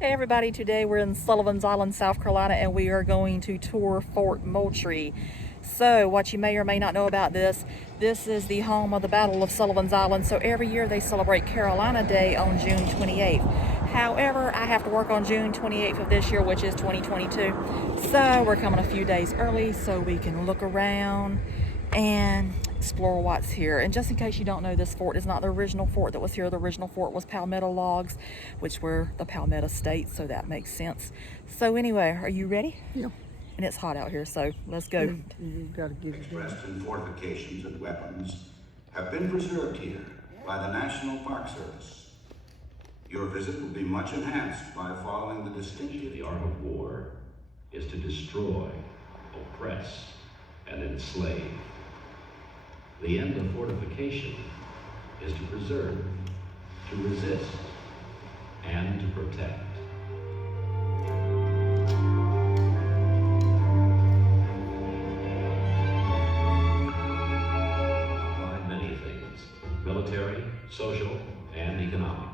Hey everybody, today we're in Sullivan's Island, South Carolina, and we are going to tour Fort Moultrie. So, what you may or may not know about this is the home of the Battle of Sullivan's Island, so every year they celebrate Carolina Day on June 28th. However, I have to work on June 28th of this year, which is 2022, so we're coming a few days early so we can look around and explore what's here. And just in case you don't know, this fort is not the original fort that was here. The original fort was palmetto logs, which were the Palmetto State, so that makes sense. So anyway, are you ready? Yeah. And it's hot out here, so let's go. You gotta give it Rest and fortifications and weapons have been preserved here by the National Park Service. Your visit will be much enhanced by following the distinctive. The art of war is to destroy, oppress, and enslave. The end of fortification is to preserve, to resist, and to protect. Apply many things: military, social, and economic.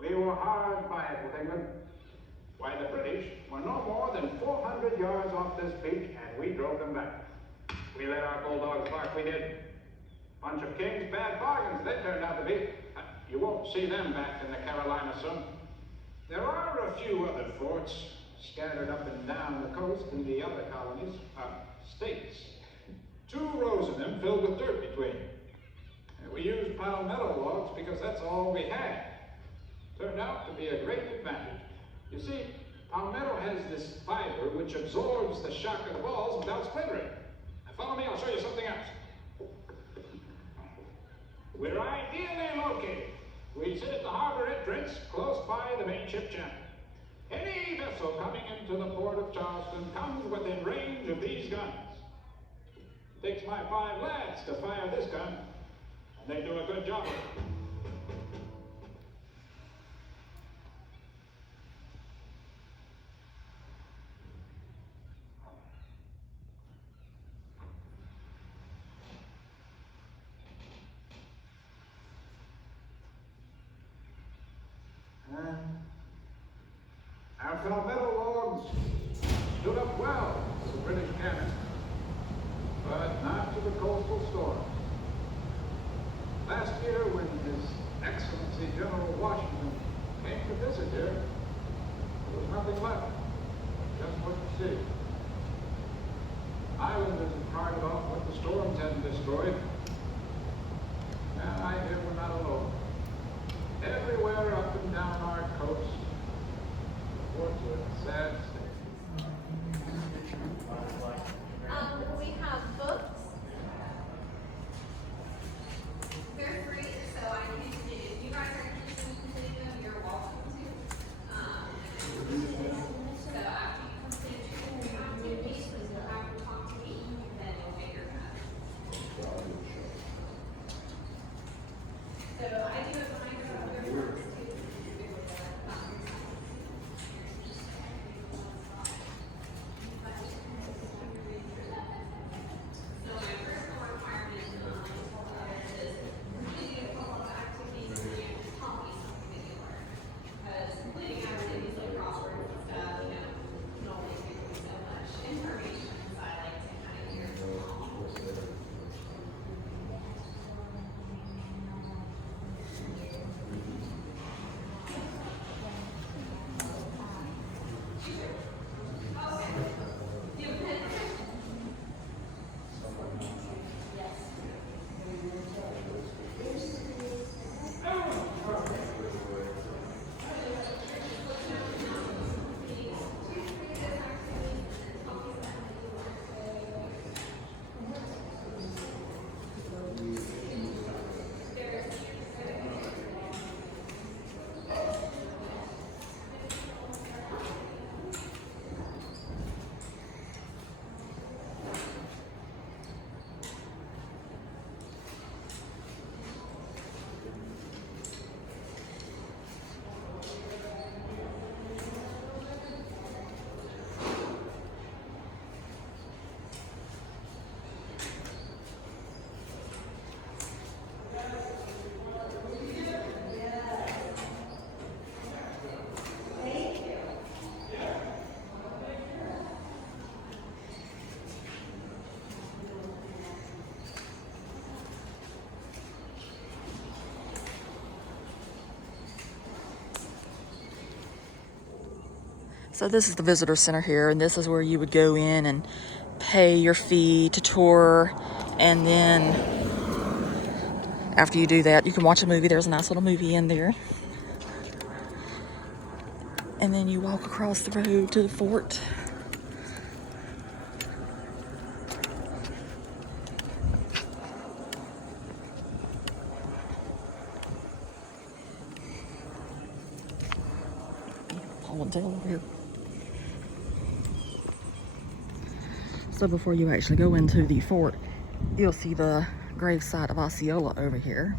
We were hard by it with England. Why, the British were no more than 400 yards off this beach, and we drove them back. We let our bulldogs bark, we did. Bunch of kings, bad bargains they turned out to be. You won't see them back in the Carolinas soon. There are a few other forts scattered up and down the coast in the other colonies, states. 2 rows of them filled with dirt between. And we used palmetto logs because that's all we had. Turned out to be a great advantage. You see, palmetto has this fiber which absorbs the shock of the balls without splintering. Now follow me, I'll show you something else. We're ideally located. We sit at the harbor entrance, close by the main ship channel. Any vessel coming into the port of Charleston comes within range of these guns. It takes my 5 lads to fire this gun, and they do a good job of it. Our palmetto logs stood up well to the British cannon, but not to the coastal storm. Last year, when His Excellency General Washington came to visit here, there was nothing left, just what you see. Islanders had cried about what the storms had destroyed, and I hear we're not alone. Everywhere up and down our coast, forts are in a sad state. We have books. They're free, so I can, if you guys are interested in reading them, you're welcome to. So after you complete your activities, you'll have to talk to me, and then you'll get your card. So I do have my other books too. So this is the visitor center here, and this is where you would go in and pay your fee to tour, and then after you do that, you can watch a movie. There's a nice little movie in there. And then you walk across the road to the fort. Paul and Dale over here. So before you actually go into the fort, you'll see the gravesite of Osceola over here.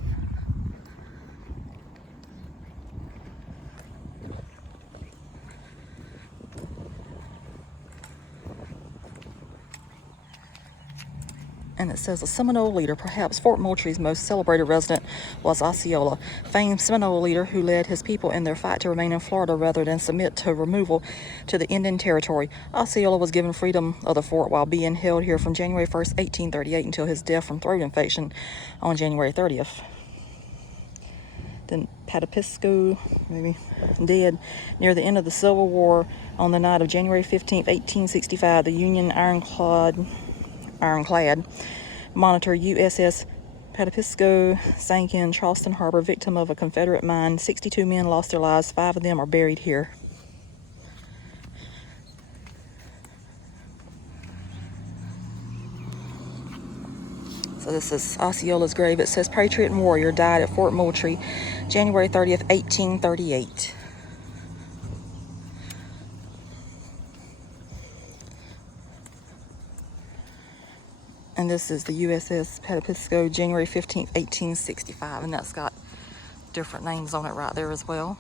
And it says a Seminole leader, perhaps Fort Moultrie's most celebrated resident, was Osceola, famed Seminole leader who led his people in their fight to remain in Florida rather than submit to removal to the Indian Territory. Osceola was given freedom of the fort while being held here from January 1st, 1838 until his death from throat infection on January 30th. Then Patapisco, maybe, dead near the end of the Civil War on the night of January 15th, 1865. The Union ironclad monitor USS Patapisco sank in Charleston Harbor, victim of a Confederate mine. 62 men lost their lives. 5 of them are buried here. So this is Osceola's grave. It says Patriot and Warrior, died at Fort Moultrie, January 30th, 1838. And this is the USS Patapisco, January 15th, 1865. And that's got different names on it right there as well.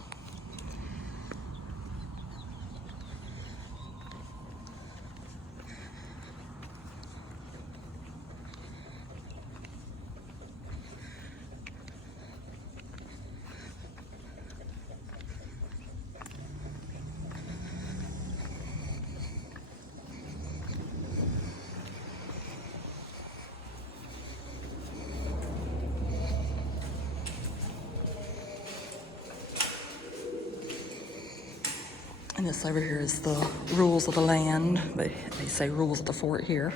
And this over here is the rules of the land, but they say rules of the fort here.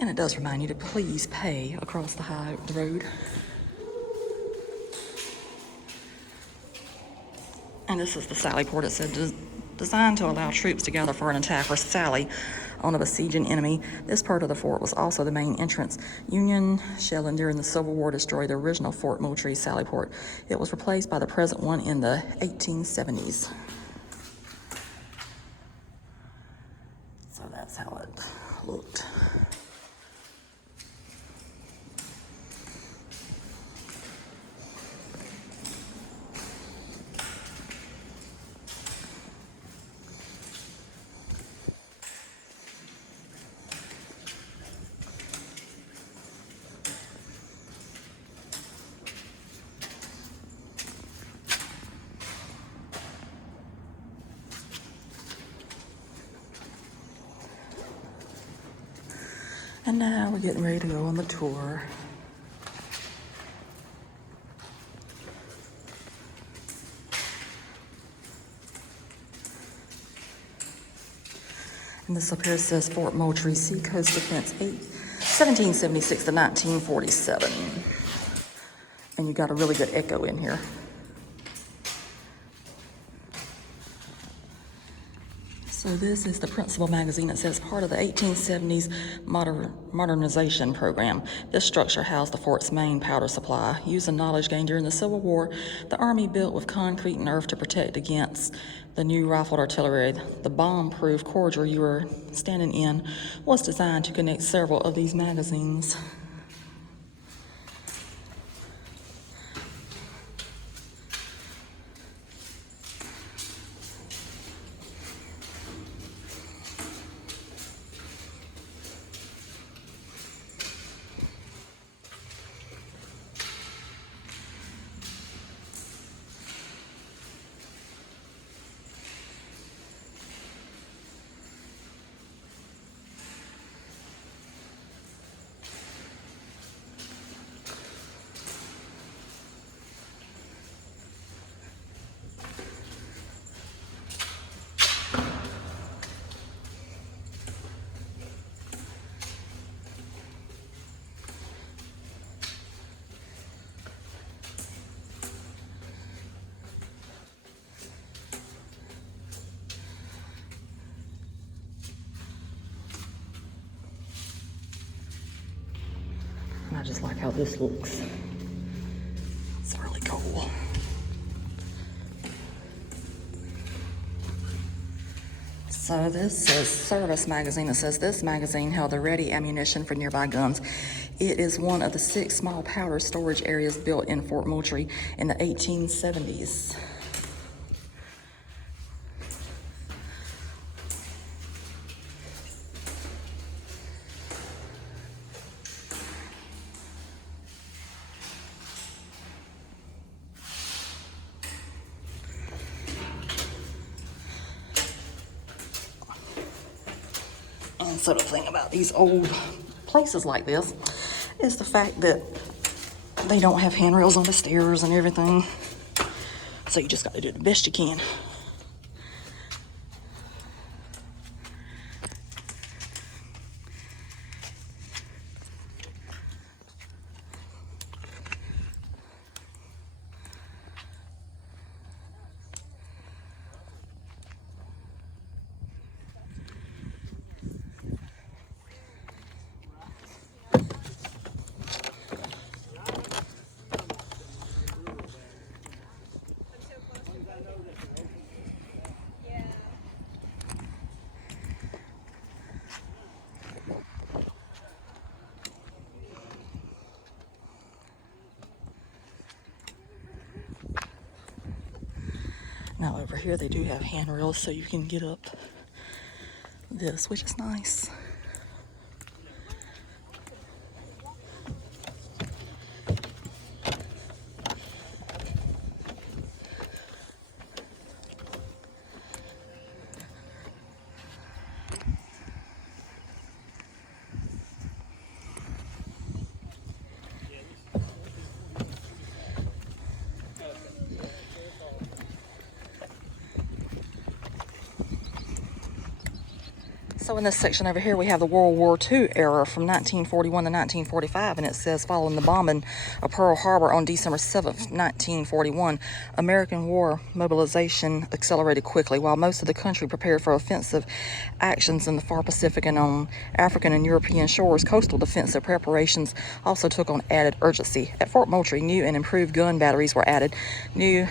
And it does remind you to please pay across the road. And this is the sally port. It said designed to allow troops to gather for an attack or sally on a besieging enemy. This part of the fort was also the main entrance. Union shelling during the Civil War destroyed the original Fort Moultrie sally port. It was replaced by the present one in the 1870s. So that's how it looked. And now we're getting ready to go on the tour. And this up here says Fort Moultrie, Seacoast Defense, 1776 to 1947. And you got a really good echo in here. So this is the principal magazine. It says part of the 1870s modernization program. This structure housed the fort's main powder supply. Using knowledge gained during the Civil War, the Army built with concrete and earth to protect against the new rifled artillery. The bomb-proof corridor you were standing in was designed to connect several of these magazines. I just like how this looks. It's really cool. So this says Service Magazine. It says this magazine held the ready ammunition for nearby guns. It is one of the 6 small powder storage areas built in Fort Moultrie in the 1870s. And so the thing about these old places like this is the fact that they don't have handrails on the stairs and everything. So you just got to do the best you can. Now over here they do have handrails so you can get up this, which is nice. So in this section over here, we have the World War II era from 1941 to 1945, and it says, following the bombing of Pearl Harbor on December 7th, 1941, American war mobilization accelerated quickly. While most of the country prepared for offensive actions in the far Pacific and on African and European shores, coastal defensive preparations also took on added urgency. At Fort Moultrie, new and improved gun batteries were added, new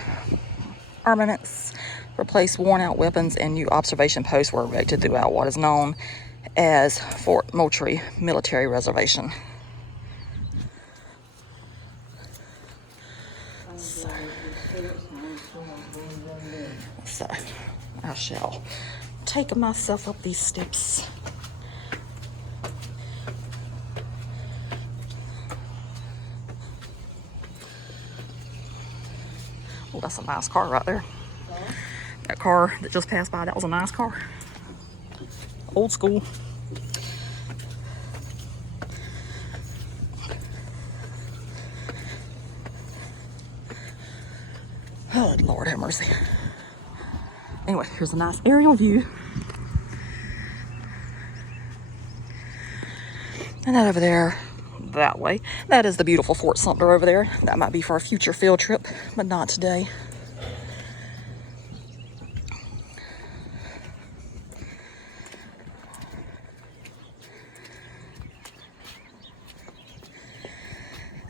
armaments replaced worn-out weapons, and new observation posts were erected throughout what is known as Fort Moultrie Military Reservation. So I shall take myself up these steps. Oh, that's a nice car right there. That car that just passed by, that was a nice car. Old school. Oh, Lord have mercy. Anyway, here's a nice aerial view. And that over there, that way, that is the beautiful Fort Sumter over there. That might be for a future field trip, but not today.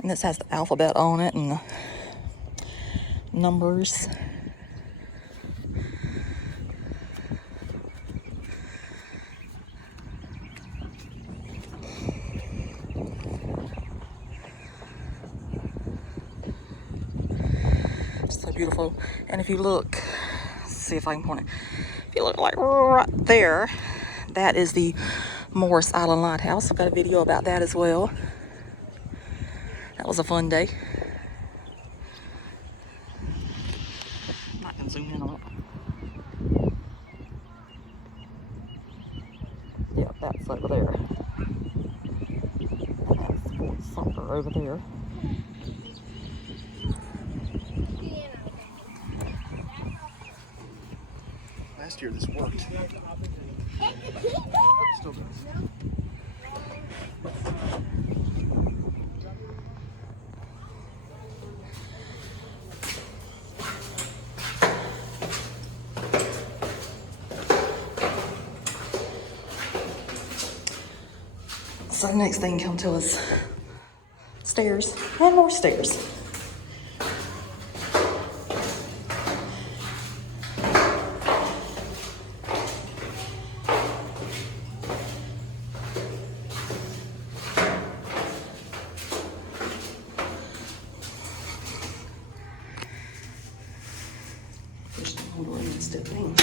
And this has the alphabet on it and the numbers. So beautiful. And if you look, let's see if I can point it. If you look like right there, that is the Morris Island Lighthouse. I've got a video about that as well. That was a fun day. I can zoom in on it. Yep, that's over there. And that's Fort Sumter over there. Last year this worked. Still does. So the next thing come to us Stairs and more stairs. Push the whole door and step in.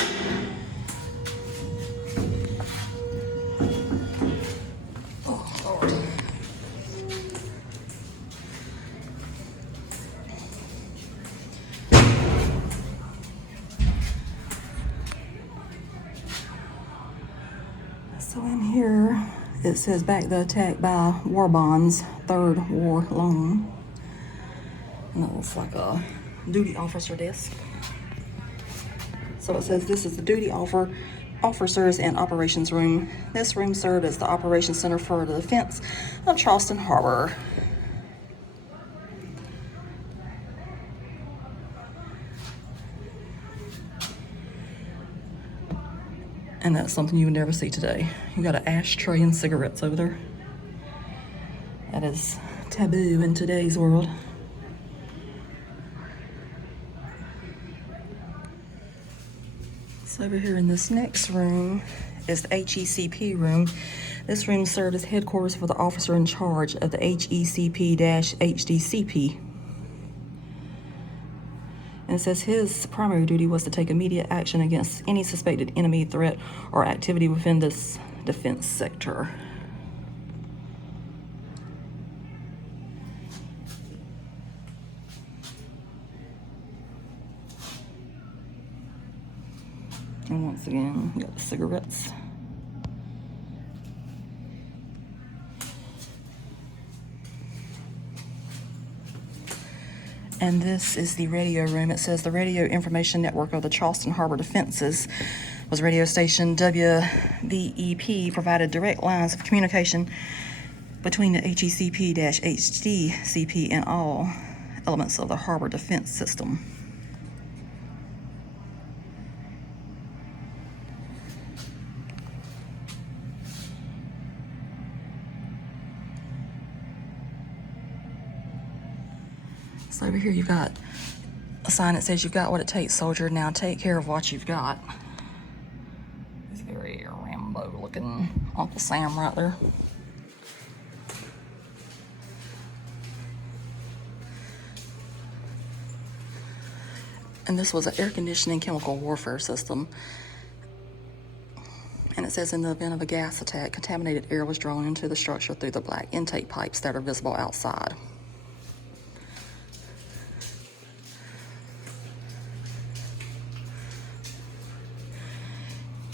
Oh, Lord. So in here, it says back the attack by war bonds, third war loan. And that looks like a duty officer desk. So it says this is the duty officers and operations room. This room served as the operations center for the defense of Charleston Harbor. And that's something you would never see today. You got an ashtray and cigarettes over there. That is taboo in today's world. So over here in this next room is the HECP room. This room served as headquarters for the officer in charge of the HECP-HDCP. And it says his primary duty was to take immediate action against any suspected enemy threat or activity within this defense sector. And once again, we got the cigarettes. And this is the radio room. It says the radio information network of the Charleston Harbor Defenses was radio station WVEP, provided direct lines of communication between the HECP-HDCP and all elements of the harbor defense system. So over here you've got a sign that says, "You've got what it takes, soldier. Now take care of what you've got." It's very Rambo looking Uncle Sam right there. And this was an air conditioning chemical warfare system. And it says, in the event of a gas attack, contaminated air was drawn into the structure through the black intake pipes that are visible outside.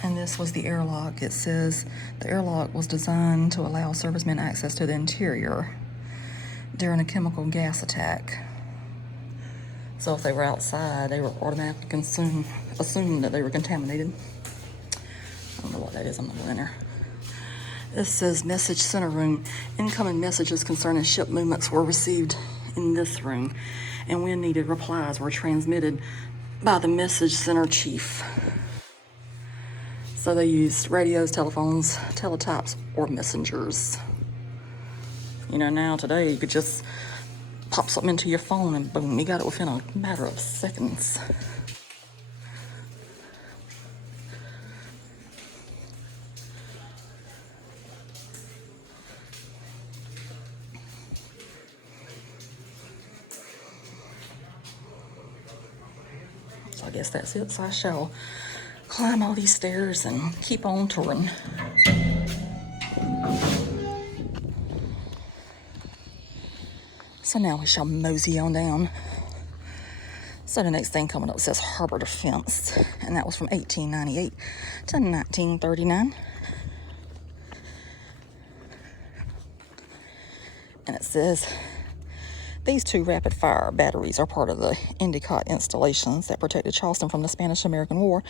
And this was the airlock. It says the airlock was designed to allow servicemen access to the interior during a chemical gas attack. So if they were outside, they were automatically assumed that they were contaminated. I don't know what that is. I'm not going in there. This says message center room. Incoming messages concerning ship movements were received in this room, and when needed, replies were transmitted by the message center chief. So they used radios, telephones, teletypes, or messengers. You know, now today you could just pop something into your phone and boom, you got it within a matter of seconds. So I guess that's it. So I shall climb all these stairs and keep on touring. So now we shall mosey on down. So the next thing coming up says Harbor Defense, and that was from 1898 to 1939. And it says, these two rapid-fire batteries are part of the Endicott installations that protected Charleston from the Spanish-American War.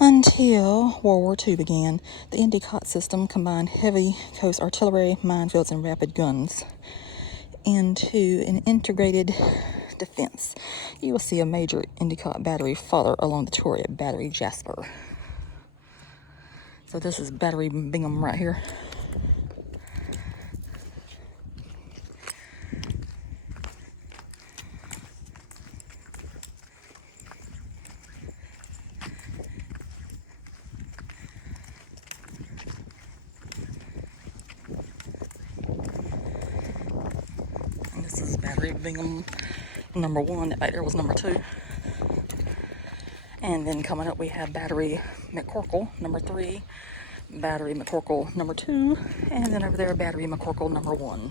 Until World War II began, the Endicott system combined heavy coast artillery, minefields, and rapid guns into an integrated defense. You will see a major Endicott battery farther along the Tory at Battery Jasper. So this is Battery Bingham right here. Battery Bingham number 1. That back there was number 2. And then coming up we have Battery McCorkle number 3, Battery McCorkle number 2, and then over there Battery McCorkle number 1.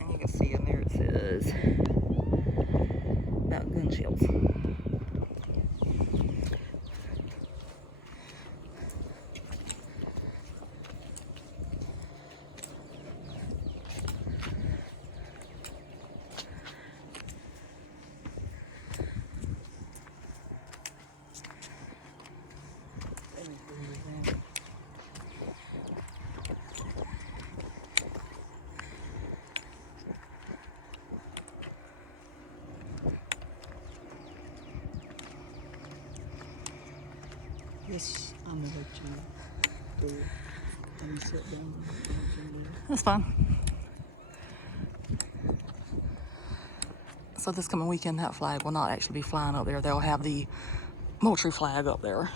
And you can see in there it says about gun shields. Yes, I'm gonna let you do it. And you sit down. That's fine. So this coming weekend, that flag will not actually be flying up there. They'll have the Moultrie flag up there.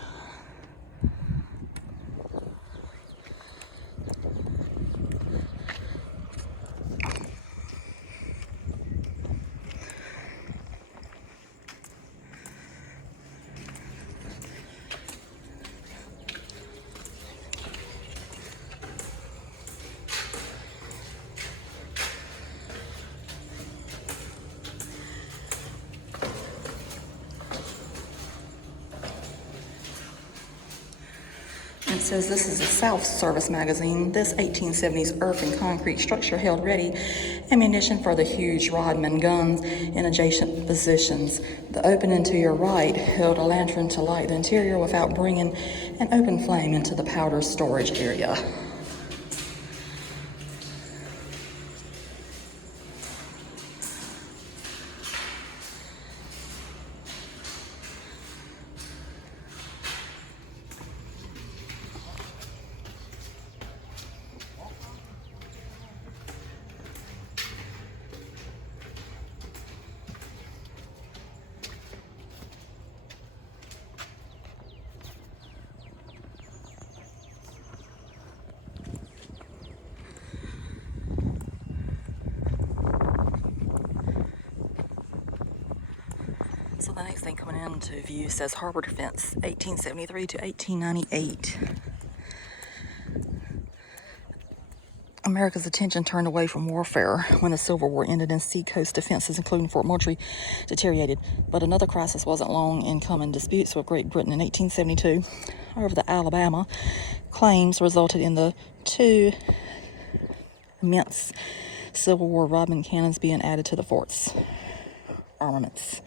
It says this is a South Service magazine. This 1870s earth and concrete structure held ready ammunition for the huge Rodman guns in adjacent positions. The opening to your right held a lantern to light the interior without bringing an open flame into the powder storage area. So the next thing coming into view says Harbor Defense, 1873 to 1898. America's attention turned away from warfare when the Civil War ended and seacoast defenses, including Fort Moultrie, deteriorated. But another crisis wasn't long in coming. Disputes with Great Britain in 1872 over the Alabama claims resulted in the two immense Civil War Rodman cannons being added to the fort's armaments.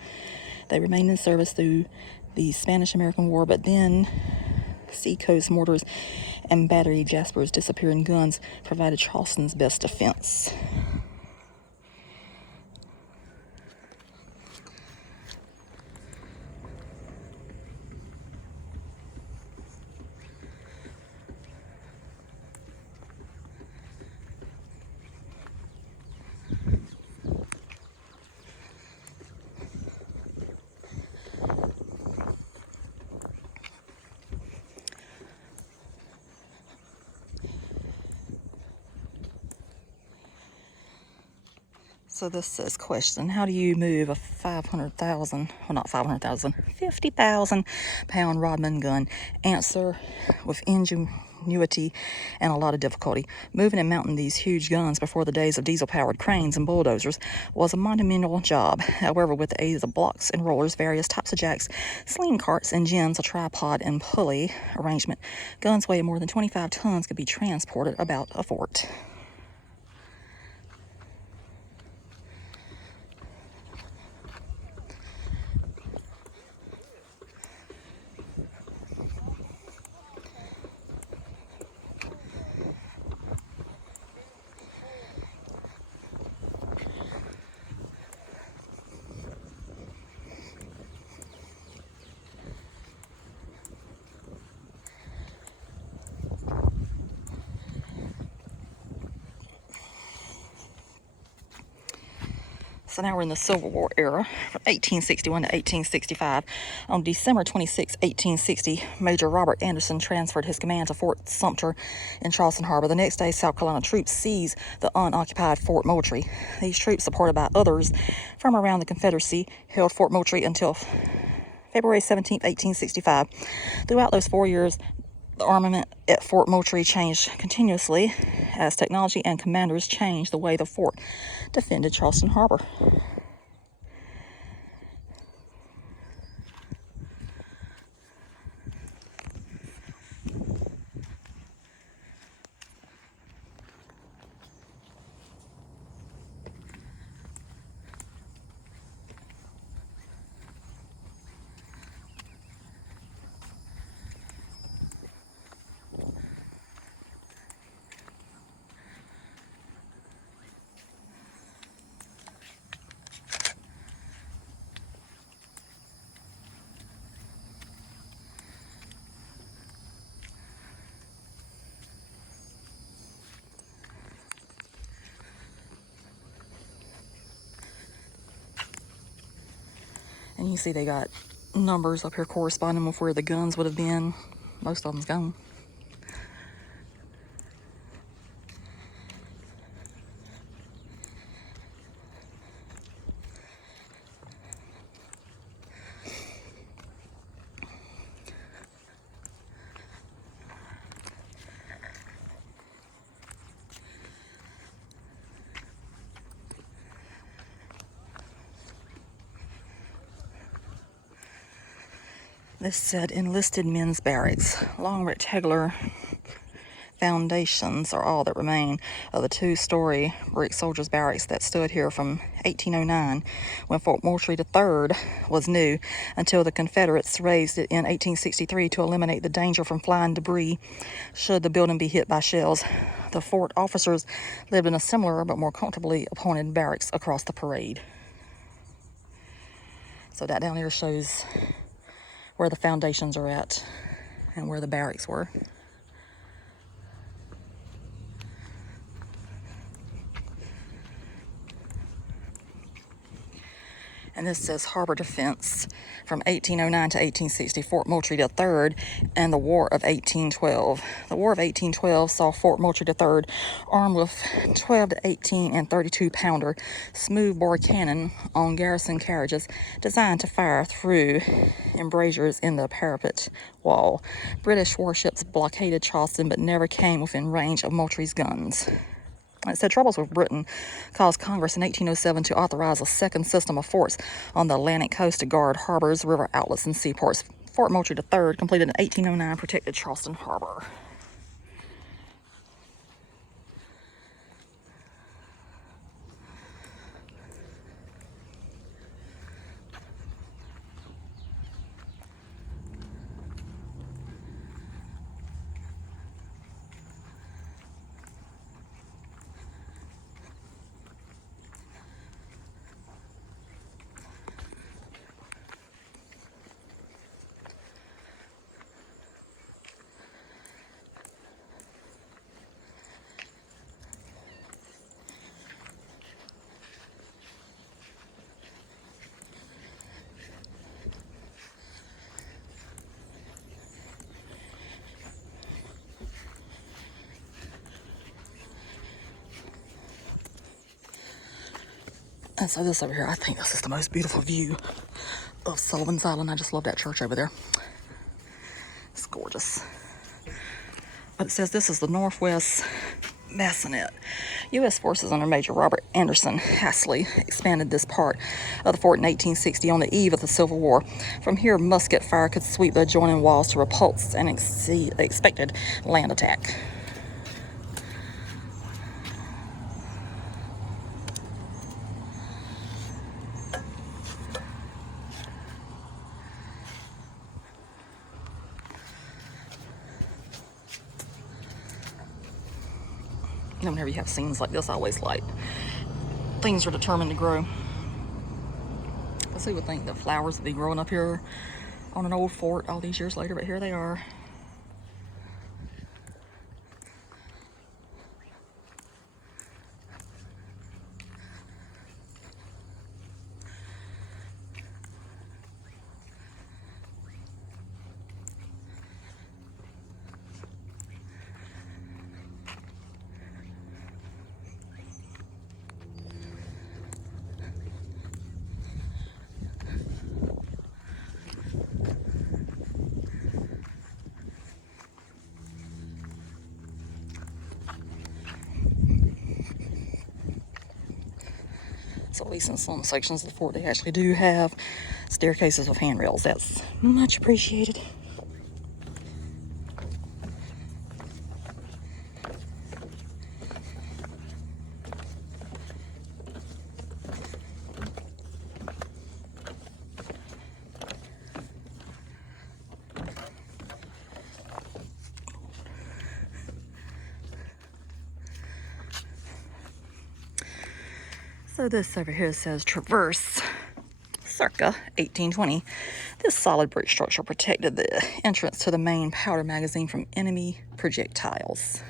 They remained in service through the Spanish-American War, but then seacoast mortars and battery Jasper's disappearing guns provided Charleston's best defense. So this says, question, how do you move a 50,000 pound Rodman gun? Answer, with ingenuity and a lot of difficulty. Moving and mounting these huge guns before the days of diesel-powered cranes and bulldozers was a monumental job. However, with the aid of blocks and rollers, various types of jacks, sling carts, and gins, a tripod and pulley arrangement, guns weighing more than 25 tons could be transported about a fort. So now we're in the Civil War era, from 1861 to 1865. On December 26, 1860, Major Robert Anderson transferred his command to Fort Sumter in Charleston Harbor. The next day, South Carolina troops seized the unoccupied Fort Moultrie. These troops, supported by others from around the Confederacy, held Fort Moultrie until February 17, 1865. Throughout those 4 years, the armament at Fort Moultrie changed continuously as technology and commanders changed the way the fort defended Charleston Harbor. And you see they got numbers up here corresponding with where the guns would have been. Most of them's gone. This said enlisted men's barracks. Long rectangular foundations are all that remain of the two-story brick soldiers' barracks that stood here from 1809, when Fort Moultrie III was new, until the Confederates raised it in 1863 to eliminate the danger from flying debris should the building be hit by shells. The fort officers lived in a similar but more comfortably appointed barracks across the parade. So that down here shows where the foundations are at and where the barracks were. And this says Harbor Defense from 1809 to 1860, Fort Moultrie III, and the War of 1812. The War of 1812 saw Fort Moultrie III armed with 12 to 18 and 32 pounder smoothbore cannon on garrison carriages designed to fire through embrasures in the parapet wall. British warships blockaded Charleston but never came within range of Moultrie's guns. It said troubles with Britain caused Congress in 1807 to authorize a second system of forts on the Atlantic coast to guard harbors, river outlets, and seaports. Fort Moultrie III, completed in 1809, protected Charleston Harbor. And so this over here, I think this is the most beautiful view of Sullivan's Island. I just love that church over there. It's gorgeous. But it says this is the Northwest Bassinet. U.S. forces under Major Robert Anderson hastily expanded this part of the fort in 1860 on the eve of the Civil War. From here, musket fire could sweep the adjoining walls to repulse an expected land attack. And whenever you have scenes like this, I always like things are determined to grow. Let's see, would think the flowers would be growing up here on an old fort all these years later, but here they are. So at least in some sections of the fort, they actually do have staircases with handrails. That's much appreciated. So this over here says Traverse, circa 1820. This solid brick structure protected the entrance to the main powder magazine from enemy projectiles.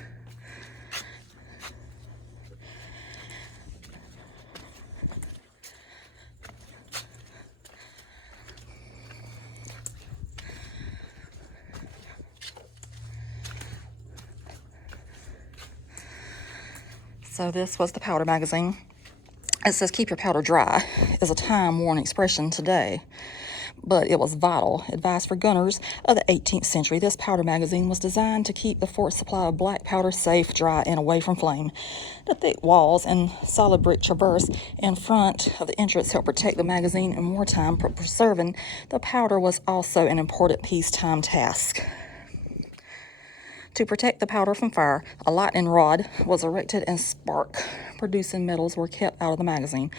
So this was the powder magazine. It says keep your powder dry is a time-worn expression today, but it was vital advice for gunners of the 18th century. This powder magazine was designed to keep the fort's supply of black powder safe, dry, and away from flame. The thick walls and solid brick traverse in front of the entrance helped protect the magazine in wartime. Preserving the powder was also an important peacetime task. To protect the powder from fire, a lightning rod was erected and spark-producing metals were kept out of the magazine.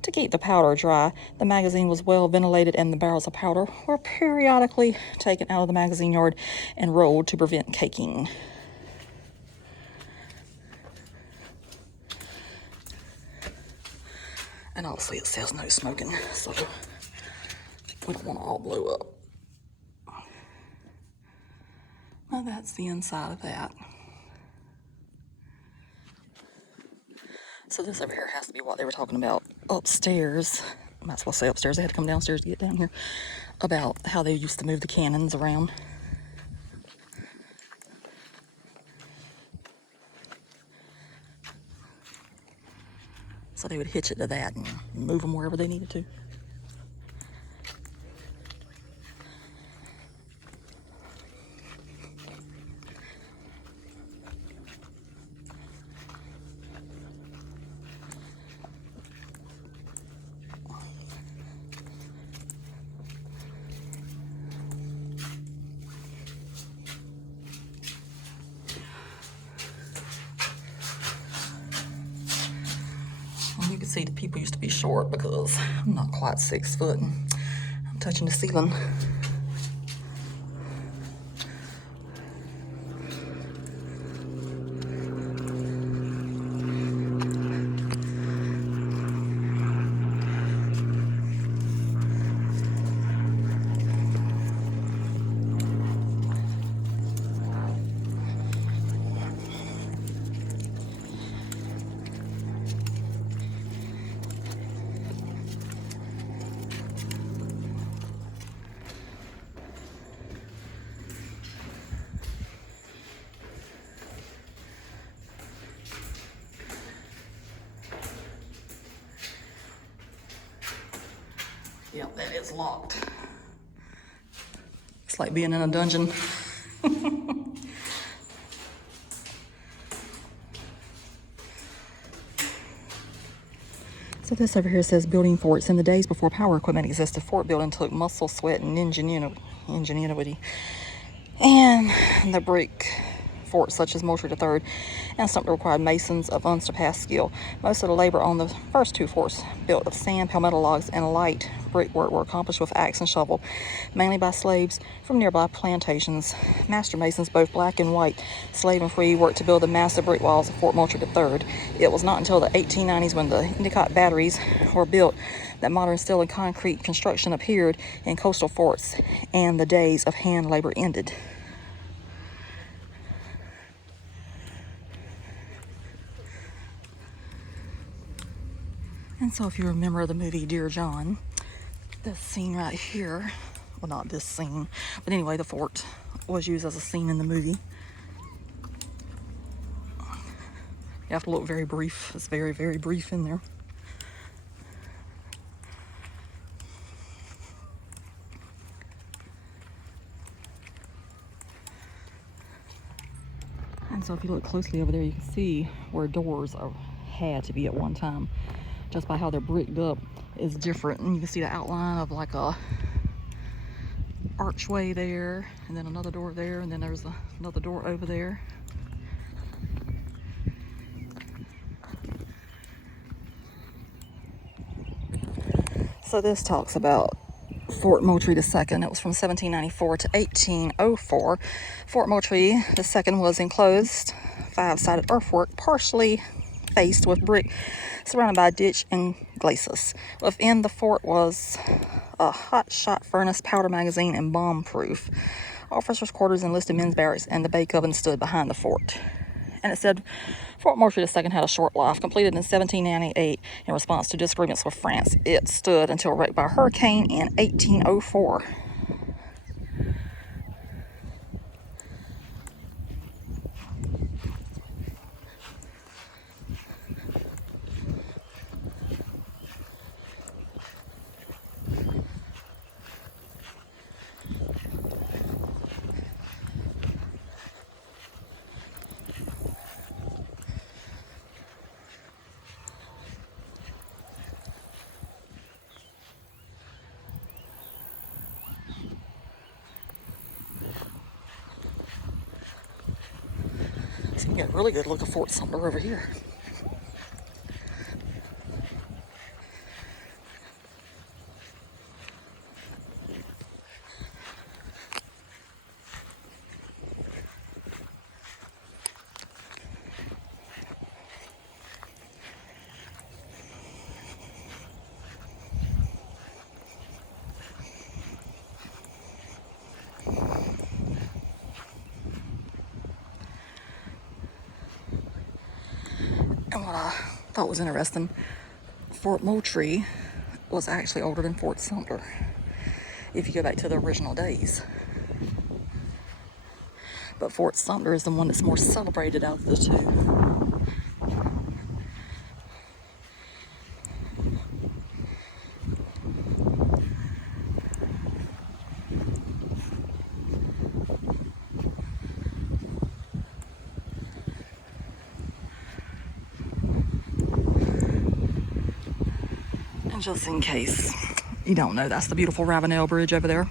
To keep the powder dry, the magazine was well ventilated and the barrels of powder were periodically taken out of the magazine yard and rolled to prevent caking. And obviously it says no smoking, so we don't want to all blow up. Well, that's the inside of that. So this over here has to be what they were talking about upstairs. Might as well say upstairs. They had to come downstairs to get down here. About how they used to move the cannons around. So they would hitch it to that and move them wherever they needed to. You can see the people used to be short because I'm not quite 6 foot and I'm touching the ceiling. Yep, that is locked. It's like being in a dungeon. So this over here says building forts. In the days before power equipment existed, fort building took muscle, sweat, and ingenuity. And the brick forts such as Moultrie III and Sumter required masons of unsurpassed skill. Most of the labor on the first 2 forts, built of sand, palmetto logs, and light brickwork, were accomplished with axe and shovel, mainly by slaves from nearby plantations. Master masons, both black and white, slave and free, worked to build the massive brick walls of Fort Moultrie III. It was not until the 1890s, when the Endicott batteries were built, that modern steel and concrete construction appeared in coastal forts, and the days of hand labor ended. And so if you remember the movie Dear John, this scene right here, well, not this scene, but anyway, the fort was used as a scene in the movie. You have to look very brief. It's very, very brief in there. And so if you look closely over there, you can see where doors had to be at one time. just by how they're bricked up, is different. And you can see the outline of like a archway there, and then another door there, and then there's another door over there. So this talks about Fort Moultrie II. It was from 1794 to 1804. Fort Moultrie II was enclosed 5-sided earthwork, partially faced with brick, surrounded by a ditch and glacis. Within the fort was a hot shot furnace, powder magazine, and bomb-proof. Officers' quarters, enlisted men's barracks, and the bake oven stood behind the fort. And it said, Fort Moultrie II had a short life. Completed in 1798 in response to disagreements with France, it stood until wrecked by a hurricane in 1804. So you get a really good look at Fort Sumter over here. And what I thought was interesting, Fort Moultrie was actually older than Fort Sumter, if you go back to the original days. But Fort Sumter is the one that's more celebrated out of the two. And just in case you don't know, that's the beautiful Ravenel Bridge over there.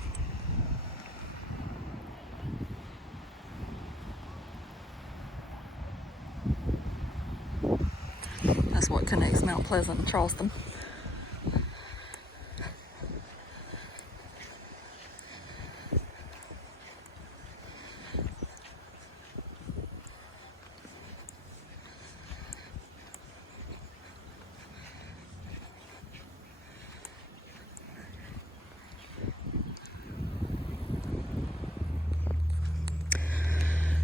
That's what connects Mount Pleasant and Charleston.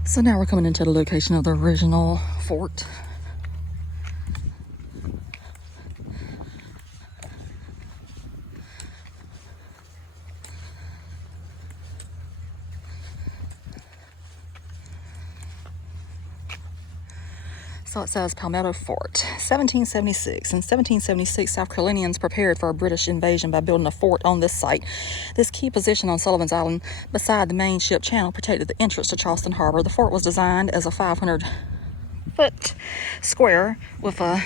So now we're coming into the location of the original fort. So it says Palmetto Fort, 1776. In 1776, South Carolinians prepared for a British invasion by building a fort on this site. This key position on Sullivan's Island, beside the main ship channel, protected the entrance to Charleston Harbor. The fort was designed as a 500-foot square with a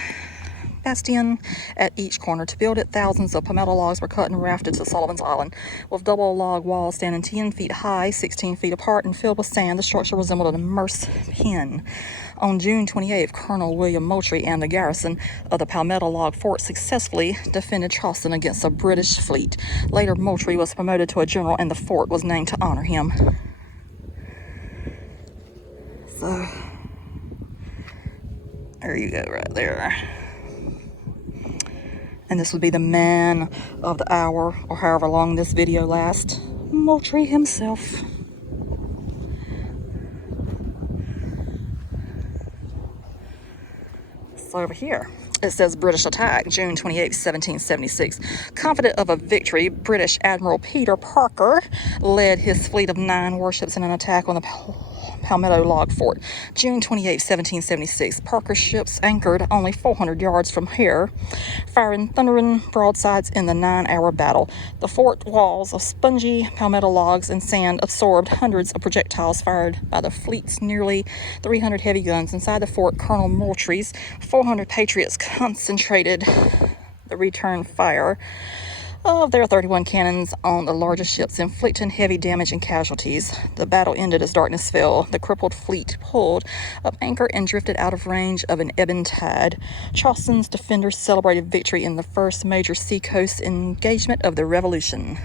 bastion at each corner. To build it, thousands of palmetto logs were cut and rafted to Sullivan's Island. With double log walls standing 10 feet high, 16 feet apart, and filled with sand, the structure resembled an immense pen. On June 28th, Colonel William Moultrie and the garrison of the Palmetto Log Fort successfully defended Charleston against a British fleet. Later, Moultrie was promoted to a general, and the fort was named to honor him. So, there you go, right there. And this would be the man of the hour, or however long this video lasts, Moultrie himself. So over here, it says British attack, June 28, 1776. Confident of a victory, British Admiral Peter Parker led his fleet of 9 warships in an attack on the Palmetto Log Fort, June 28, 1776. Parker's ships anchored only 400 yards from here, firing thundering broadsides in the 9-hour battle. The fort walls of spongy palmetto logs and sand absorbed hundreds of projectiles fired by the fleet's nearly 300 heavy guns. Inside the fort, Colonel Moultrie's 400 patriots concentrated the return fire of their 31 cannons on the largest ships, inflicting heavy damage and casualties. The battle ended as darkness fell. The crippled fleet pulled up anchor and drifted out of range of an ebbing tide. Charleston's defenders celebrated victory in the first major seacoast engagement of the Revolution.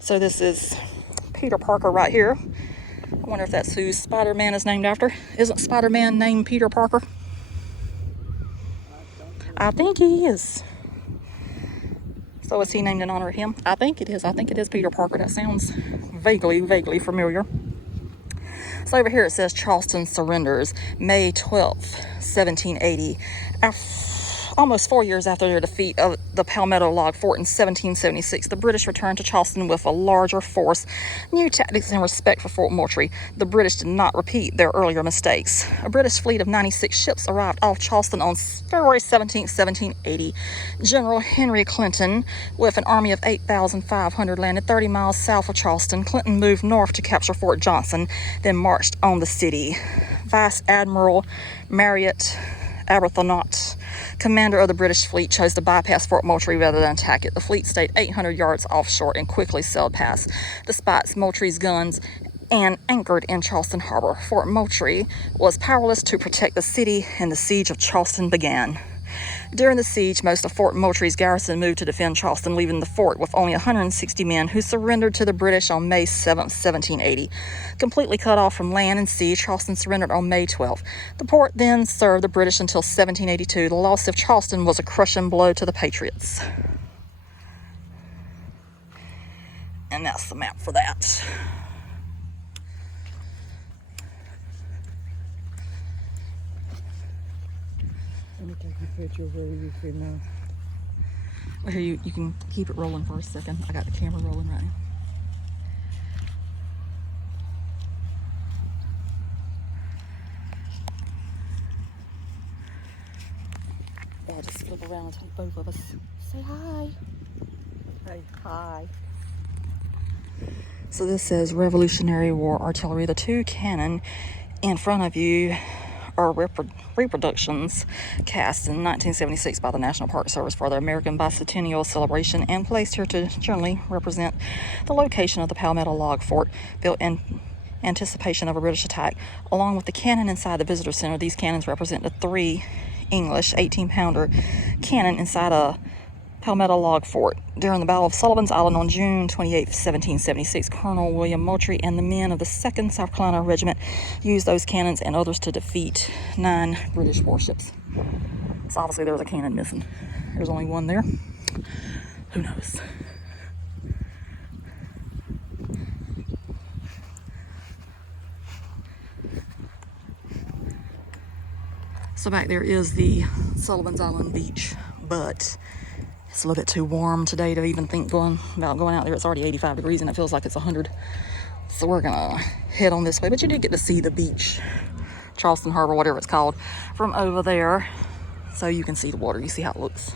So this is Peter Parker right here. I wonder if that's who Spider-Man is named after. Isn't Spider-Man named Peter Parker? I think he is. So is he named in honor of him? I think it is. I think it is Peter Parker. That sounds vaguely familiar. So over here it says Charleston surrenders May 12th, 1780. Almost 4 years after their defeat of the Palmetto Log Fort in 1776, the British returned to Charleston with a larger force, new tactics, and respect for Fort Moultrie. The British did not repeat their earlier mistakes. A British fleet of 96 ships arrived off Charleston on February 17, 1780. General Henry Clinton, with an army of 8,500, landed 30 miles south of Charleston. Clinton moved north to capture Fort Johnson, then marched on the city. Vice Admiral Marriott Arbuthnot, commander of the British fleet, chose to bypass Fort Moultrie rather than attack it. The fleet stayed 800 yards offshore and quickly sailed past, despite Moultrie's guns, and anchored in Charleston Harbor. Fort Moultrie was powerless to protect the city, and the siege of Charleston began. During the siege, most of Fort Moultrie's garrison moved to defend Charleston, leaving the fort with only 160 men, who surrendered to the British on May 7, 1780. Completely cut off from land and sea, Charleston surrendered on May 12. The port then served the British until 1782. The loss of Charleston was a crushing blow to the Patriots. And that's the map for that. Let me take a picture where you can Well, here, you can keep it rolling for a second. I got the camera rolling right now. I'll just flip around and take both of us. Say hi. Hey, hi. So this says Revolutionary War Artillery. The two cannon in front of you are reproductions cast in 1976 by the National Park Service for the American Bicentennial celebration and placed here to generally represent the location of the Palmetto Log Fort, built in anticipation of a British attack. Along with the cannon inside the visitor center, these cannons represent the 3 English 18-pounder cannon inside a Palmetto Log Fort. During the Battle of Sullivan's Island on June 28, 1776, Colonel William Moultrie and the men of the 2nd South Carolina Regiment used those cannons and others to defeat 9 British warships. So obviously there was a cannon missing. There's only one there. Who knows? So back there is the Sullivan's Island beach, but it's a little bit too warm today to even think about going out there. It's already 85 degrees and it feels like it's 100. So we're gonna head on this way. But you did get to see the beach, Charleston Harbor, whatever it's called, from over there. So you can see the water. You see how it looks.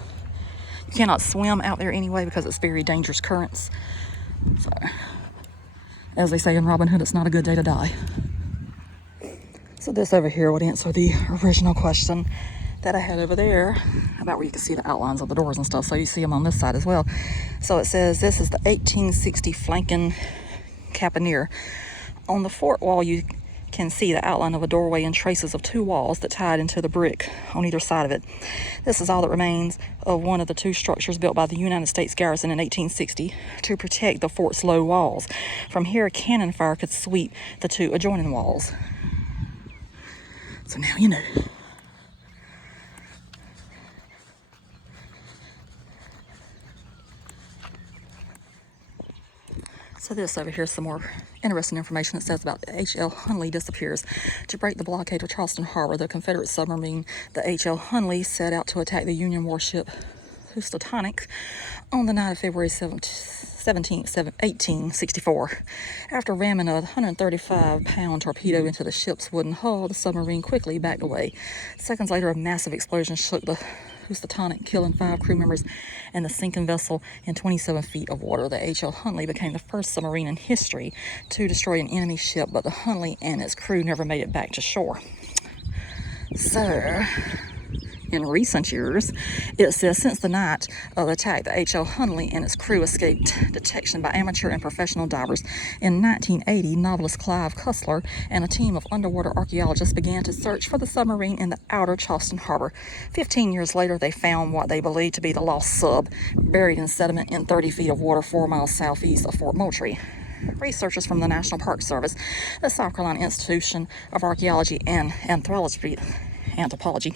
You cannot swim out there anyway because it's very dangerous currents. So, as they say in Robin Hood, it's not a good day to die. So this over here would answer the original question that I had over there about where you can see the outlines of the doors and stuff. So you see them on this side as well. So it says this is the 1860 flanking caponniere. On the fort wall you can see the outline of a doorway and traces of 2 walls that tied into the brick on either side of it. This is all that remains of one of the 2 structures built by the United States garrison in 1860 to protect the fort's low walls. From here, cannon fire could sweep the 2 adjoining walls. So now you know. So this over here is some more interesting information. It says about the H.L. Hunley disappears. To break the blockade of Charleston Harbor, the Confederate submarine, the H.L. Hunley, set out to attack the Union warship Housatonic on the night of February 17th, 1864. After ramming a 135-pound torpedo into the ship's wooden hull, the submarine quickly backed away. Seconds later, a massive explosion shook the Housatonic, killing 5 crew members and the sinking vessel in 27 feet of water. The H.L. Huntley became the first submarine in history to destroy an enemy ship, but the Huntley and its crew never made it back to shore. So, in recent years, it says since the night of the attack, the H.L. Huntley and its crew escaped detection by amateur and professional divers. In 1980, novelist Clive Cussler and a team of underwater archaeologists began to search for the submarine in the outer Charleston Harbor. 15 years later, they found what they believed to be the lost sub, buried in sediment in 30 feet of water 4 miles southeast of Fort Moultrie. Researchers from the National Park Service, the South Carolina Institution of Archaeology and Anthropology,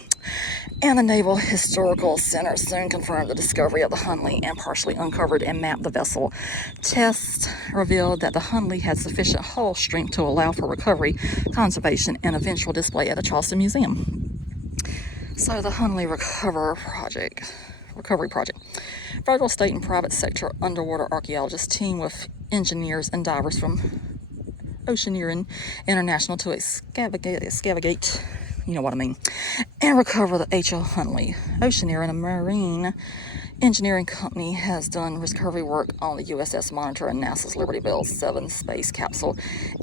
and the Naval Historical Center soon confirmed the discovery of the Huntley and partially uncovered and mapped the vessel. Tests revealed that the Huntley had sufficient hull strength to allow for recovery, conservation, and eventual display at the Charleston Museum. So the Huntley Recovery Project. Federal, state, and private sector underwater archaeologists team with engineers and divers from Oceaneering International to excavate, you know what I mean, and recover the H.L. Huntley. Oceaneering, a marine engineering company, has done recovery work on the USS Monitor and NASA's Liberty Bell 7 space capsule.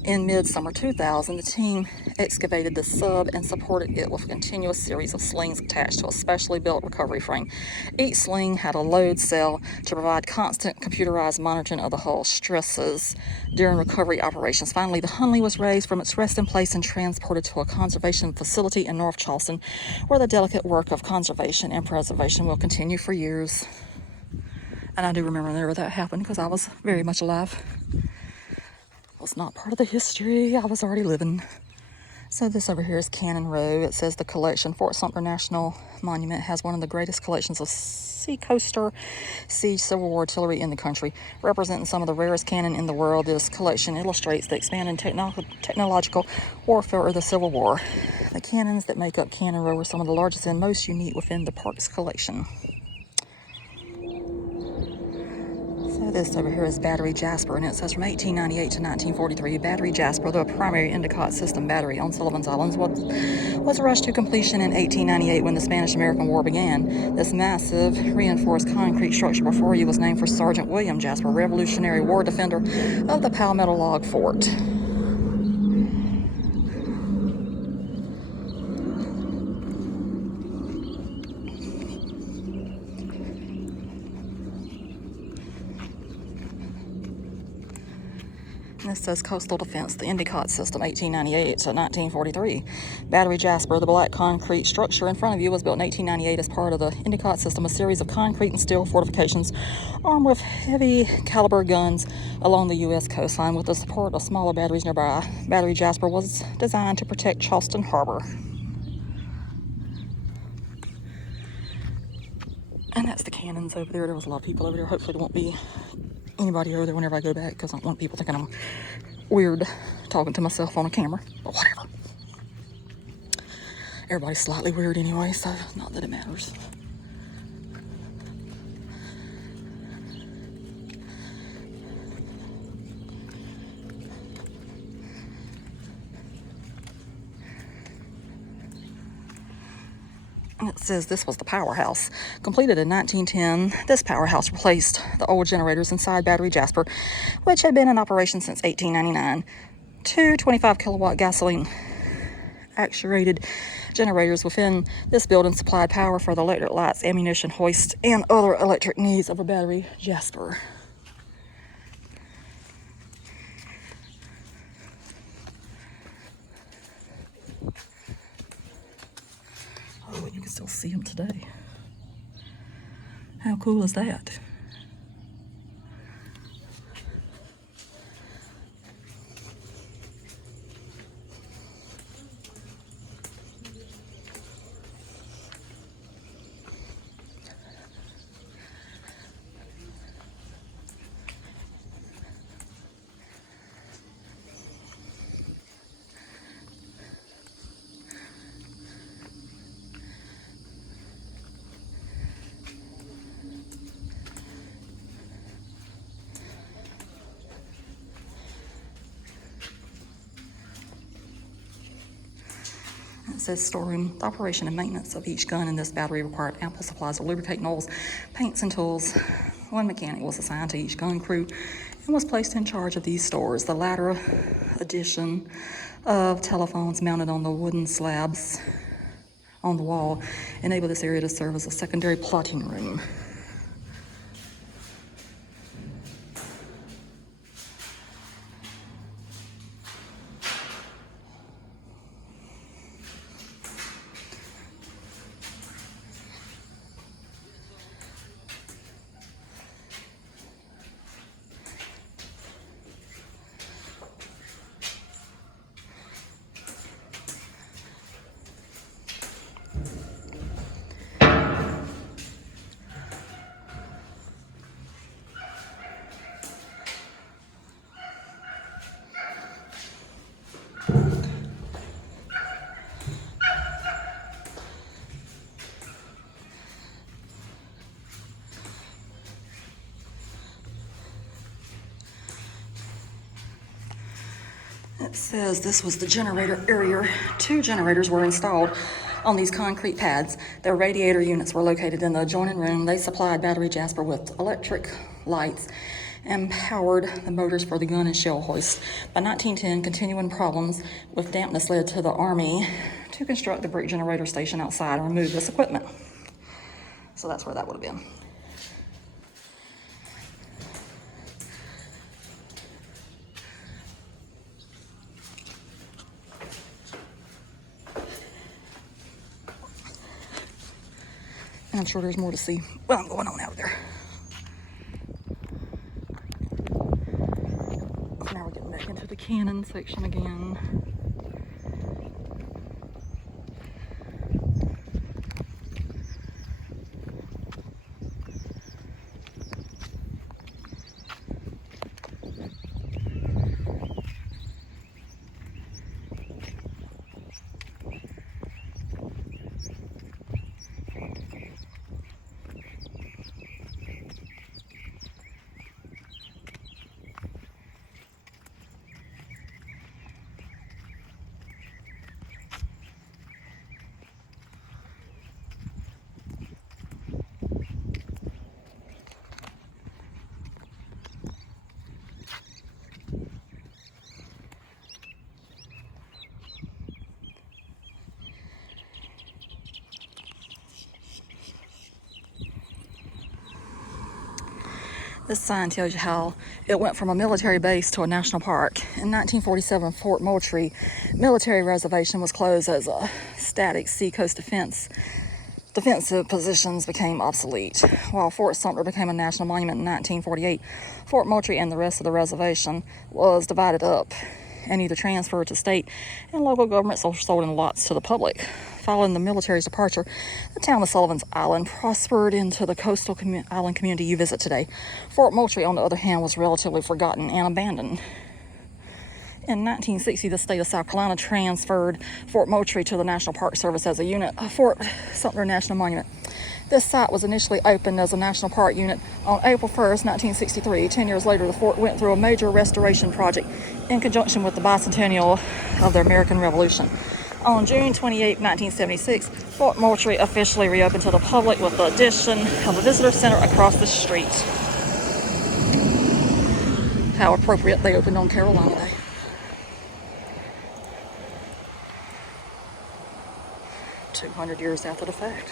In mid-summer 2000, the team excavated the sub and supported it with a continuous series of slings attached to a specially built recovery frame. Each sling had a load cell to provide constant computerized monitoring of the hull stresses during recovery operations. Finally, the Huntley was raised from its resting place and transported to a conservation facility in North Charleston, where the delicate work of conservation and preservation will continue for years. And I do remember whenever that happened, because I was very much alive. I was not part of the history. I was already living. So this over here is Cannon Row. It says the collection. Fort Sumter National Monument has one of the greatest collections of seacoaster siege Civil War artillery in the country. Representing some of the rarest cannon in the world, this collection illustrates the expanding technological warfare of the Civil War. The cannons that make up Cannon Row are some of the largest and most unique within the park's collection. So this over here is Battery Jasper, and it says from 1898 to 1943, Battery Jasper, the primary Endicott system battery on Sullivan's Islands, was rushed to completion in 1898 when the Spanish-American War began. This massive reinforced concrete structure before you was named for Sergeant William Jasper, Revolutionary War defender of the Palmetto Log Fort. This says Coastal Defense, the Endicott System, 1898 to 1943. Battery Jasper, the black concrete structure in front of you, was built in 1898 as part of the Endicott System, a series of concrete and steel fortifications armed with heavy caliber guns along the U.S. coastline with the support of smaller batteries nearby. Battery Jasper was designed to protect Charleston Harbor. And that's the cannons over there. There was a lot of people over there. Hopefully there won't be anybody over there whenever I go back, because I don't want people thinking I'm weird talking to myself on a camera, but whatever. Everybody's slightly weird anyway, so not that it matters. And it says this was the powerhouse. Completed in 1910, this powerhouse replaced the old generators inside Battery Jasper, which had been in operation since 1899. Two 25-kilowatt gasoline actuated generators within this building supplied power for the electric lights, ammunition hoist, and other electric needs of a Battery Jasper. Oh, and you can still see them today. How cool is that? It says storeroom. The operation and maintenance of each gun in this battery required ample supplies of lubricant oils, paints, and tools. One mechanic was assigned to each gun crew and was placed in charge of these stores. The latter addition of telephones mounted on the wooden slabs on the wall enabled this area to serve as a secondary plotting room. It says this was the generator area. 2 generators were installed on these concrete pads. Their radiator units were located in the adjoining room. They supplied Battery Jasper with electric lights and powered the motors for the gun and shell hoist. By 1910, continuing problems with dampness led to the Army to construct the brick generator station outside and remove this equipment. So that's where that would have been. And I'm sure there's more to see. Well, I'm going on out there. Now we're getting back into the cannon section again. This sign tells you how it went from a military base to a national park. In 1947, Fort Moultrie military reservation was closed as a static seacoast defensive positions became obsolete. While Fort Sumter became a national monument in 1948, Fort Moultrie and the rest of the reservation was divided up and either transferred to state and local governments or sold in lots to the public. Following the military's departure, the town of Sullivan's Island prospered into the coastal island community you visit today. Fort Moultrie, on the other hand, was relatively forgotten and abandoned. In 1960, the state of South Carolina transferred Fort Moultrie to the National Park Service as a unit of Fort Sumter National Monument. This site was initially opened as a national park unit on April 1st, 1963. 10 years later, the fort went through a major restoration project in conjunction with the bicentennial of the American Revolution. On June 28, 1976, Fort Moultrie officially reopened to the public with the addition of a visitor center across the street. How appropriate, they opened on Carolina Day. "200 years after the fact."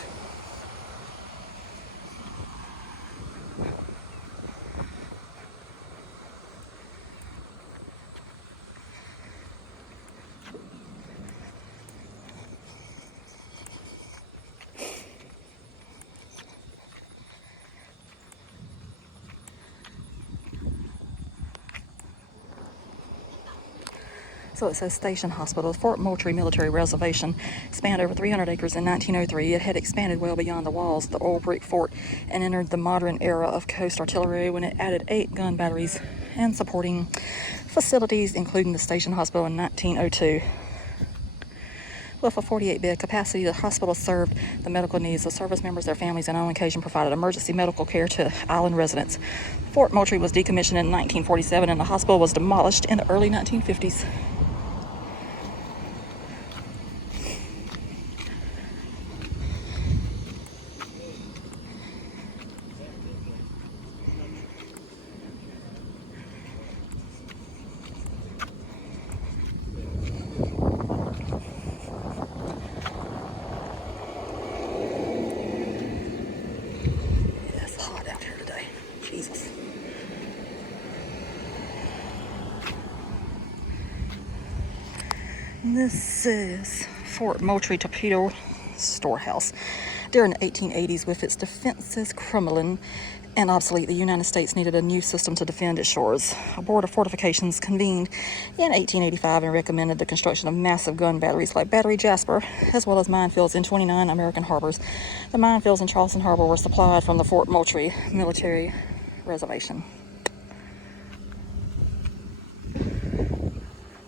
So it says Station Hospital. Fort Moultrie Military Reservation spanned over 300 acres in 1903. It had expanded well beyond the walls of the old brick fort and entered the modern era of coast artillery when it added 8 gun batteries and supporting facilities, including the Station Hospital in 1902. With a 48-bed capacity, the hospital served the medical needs of service members, their families, and on occasion provided emergency medical care to island residents. Fort Moultrie was decommissioned in 1947 and the hospital was demolished in the early 1950s. This is Fort Moultrie Torpedo Storehouse. During the 1880s, with its defenses crumbling and obsolete, the United States needed a new system to defend its shores. A board of fortifications convened in 1885 and recommended the construction of massive gun batteries like Battery Jasper, as well as minefields in 29 American harbors. The minefields in Charleston Harbor were supplied from the Fort Moultrie military reservation.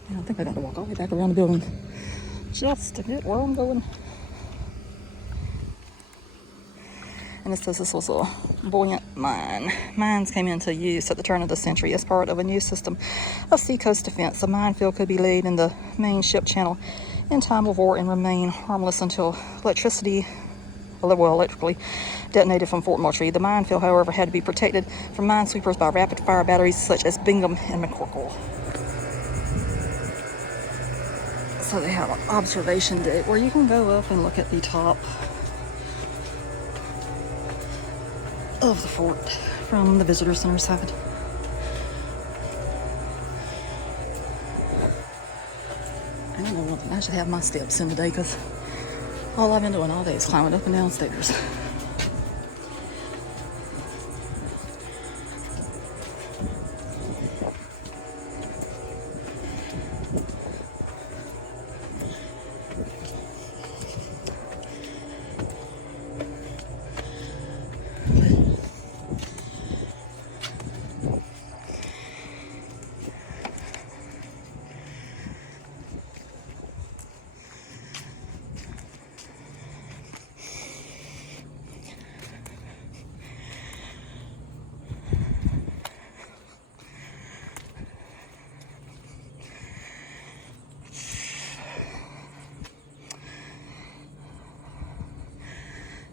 And I think I got to walk all the way back around the building just to get where I'm going. And it says this was a buoyant mine. Mines came into use at the turn of the century as part of a new system of seacoast defense. A minefield could be laid in the main ship channel in time of war and remain harmless until electrically detonated from Fort Moultrie. The minefield, however, had to be protected from minesweepers by rapid-fire batteries such as Bingham and McCorkle. So they have an observation deck where you can go up and look at the top of the fort from the visitor center side. I don't know, I should have my steps in today because all I've been doing all day is climbing up and down stairs.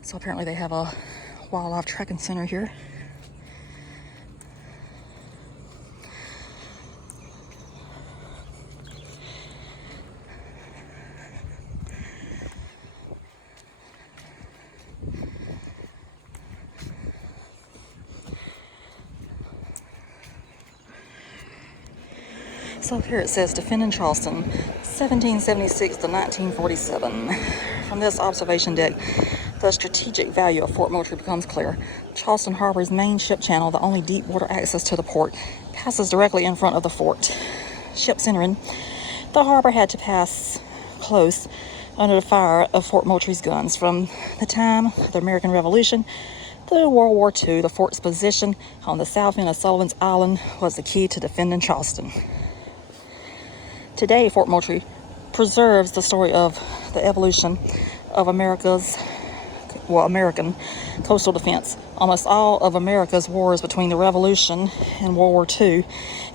So apparently they have a wildlife tracking center here. So here it says defending Charleston, 1776 to 1947. From this observation deck, the strategic value of Fort Moultrie becomes clear. Charleston Harbor's main ship channel, the only deep water access to the port, passes directly in front of the fort. Ships entering the harbor had to pass close under the fire of Fort Moultrie's guns. From the time of the American Revolution through World War II, the fort's position on the south end of Sullivan's Island was the key to defending Charleston. Today, Fort Moultrie preserves the story of the evolution of American coastal defense. Almost all of America's wars between the Revolution and World War II,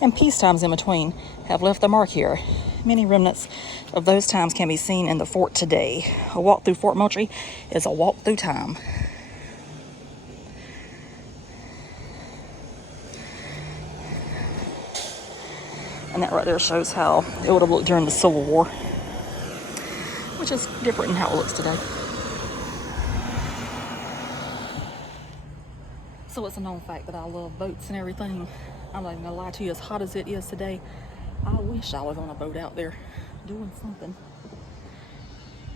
and peace times in between, have left their mark here. Many remnants of those times can be seen in the fort today. A walk through Fort Moultrie is a walk through time. And that right there shows how it would have looked during the Civil War, which is different than how it looks today. So it's a known fact that I love boats and everything. I'm not even gonna lie to you, as hot as it is today, I wish I was on a boat out there doing something.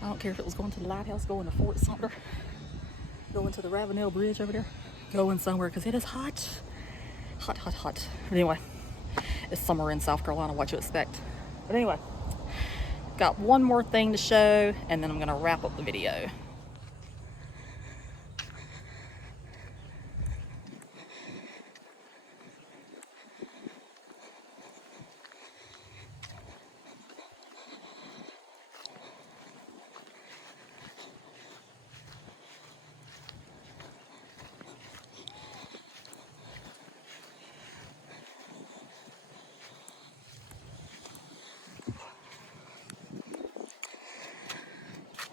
I don't care if it was going to the Lighthouse, going to Fort Sumter, going to the Ravenel Bridge over there, going somewhere, because it is hot. Hot, hot, hot. But anyway, it's summer in South Carolina, what you expect. But anyway, got one more thing to show, and then I'm gonna wrap up the video.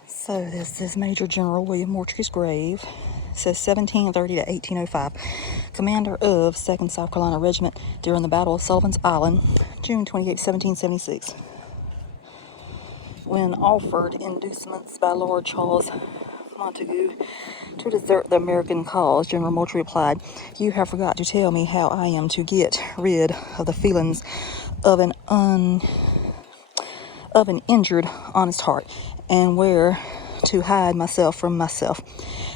So this is Major General William Moultrie's grave. It says 1730 to 1805. Commander of 2nd South Carolina Regiment during the Battle of Sullivan's Island, June 28, 1776. When offered inducements by Lord Charles Montague to desert the American cause, General Moultrie replied, "You have forgot to tell me how I am to get rid of the feelings of an of an injured, honest heart, and where to hide myself from myself.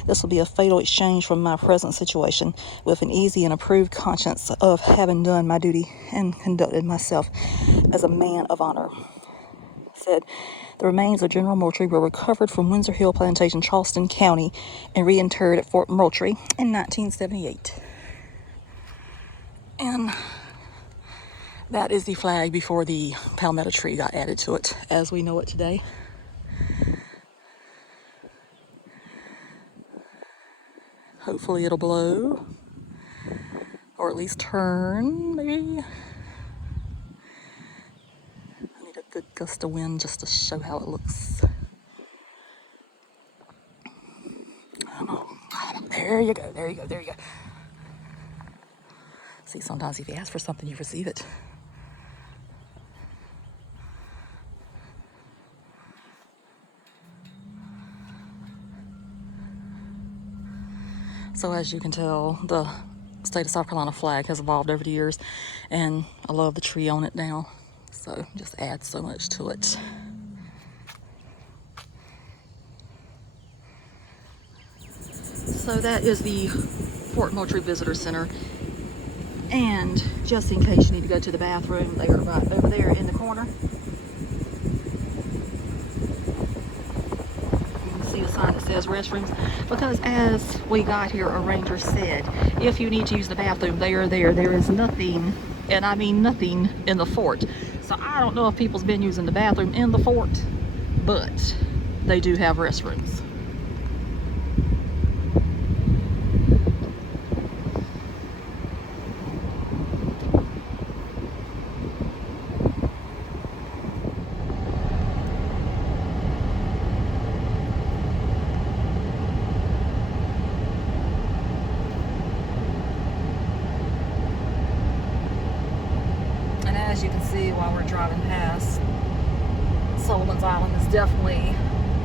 This will be a fatal exchange from my present situation, with an easy and approved conscience of having done my duty and conducted myself as a man of honor. Said, the remains of General Moultrie were recovered from Windsor Hill Plantation, Charleston County, and reinterred at Fort Moultrie in 1978. And that is the flag before the palmetto tree got added to it as we know it today. Hopefully it'll blow, or at least turn, maybe. I need a good gust of wind just to show how it looks. There you go, there you go, there you go. See, sometimes if you ask for something, you receive it. So as you can tell, the state of South Carolina flag has evolved over the years, and I love the tree on it now. So it just adds so much to it. So that is the Fort Moultrie Visitor Center. And just in case you need to go to the bathroom, they are right over there in the corner. You can see a sign that says restrooms, because as we got here, a ranger said, if you need to use the bathroom, they are there. There is nothing, and I mean nothing, in the fort. So I don't know if people's been using the bathroom in the fort, but they do have restrooms. As you can see while we're driving past, Sullivan's Island is definitely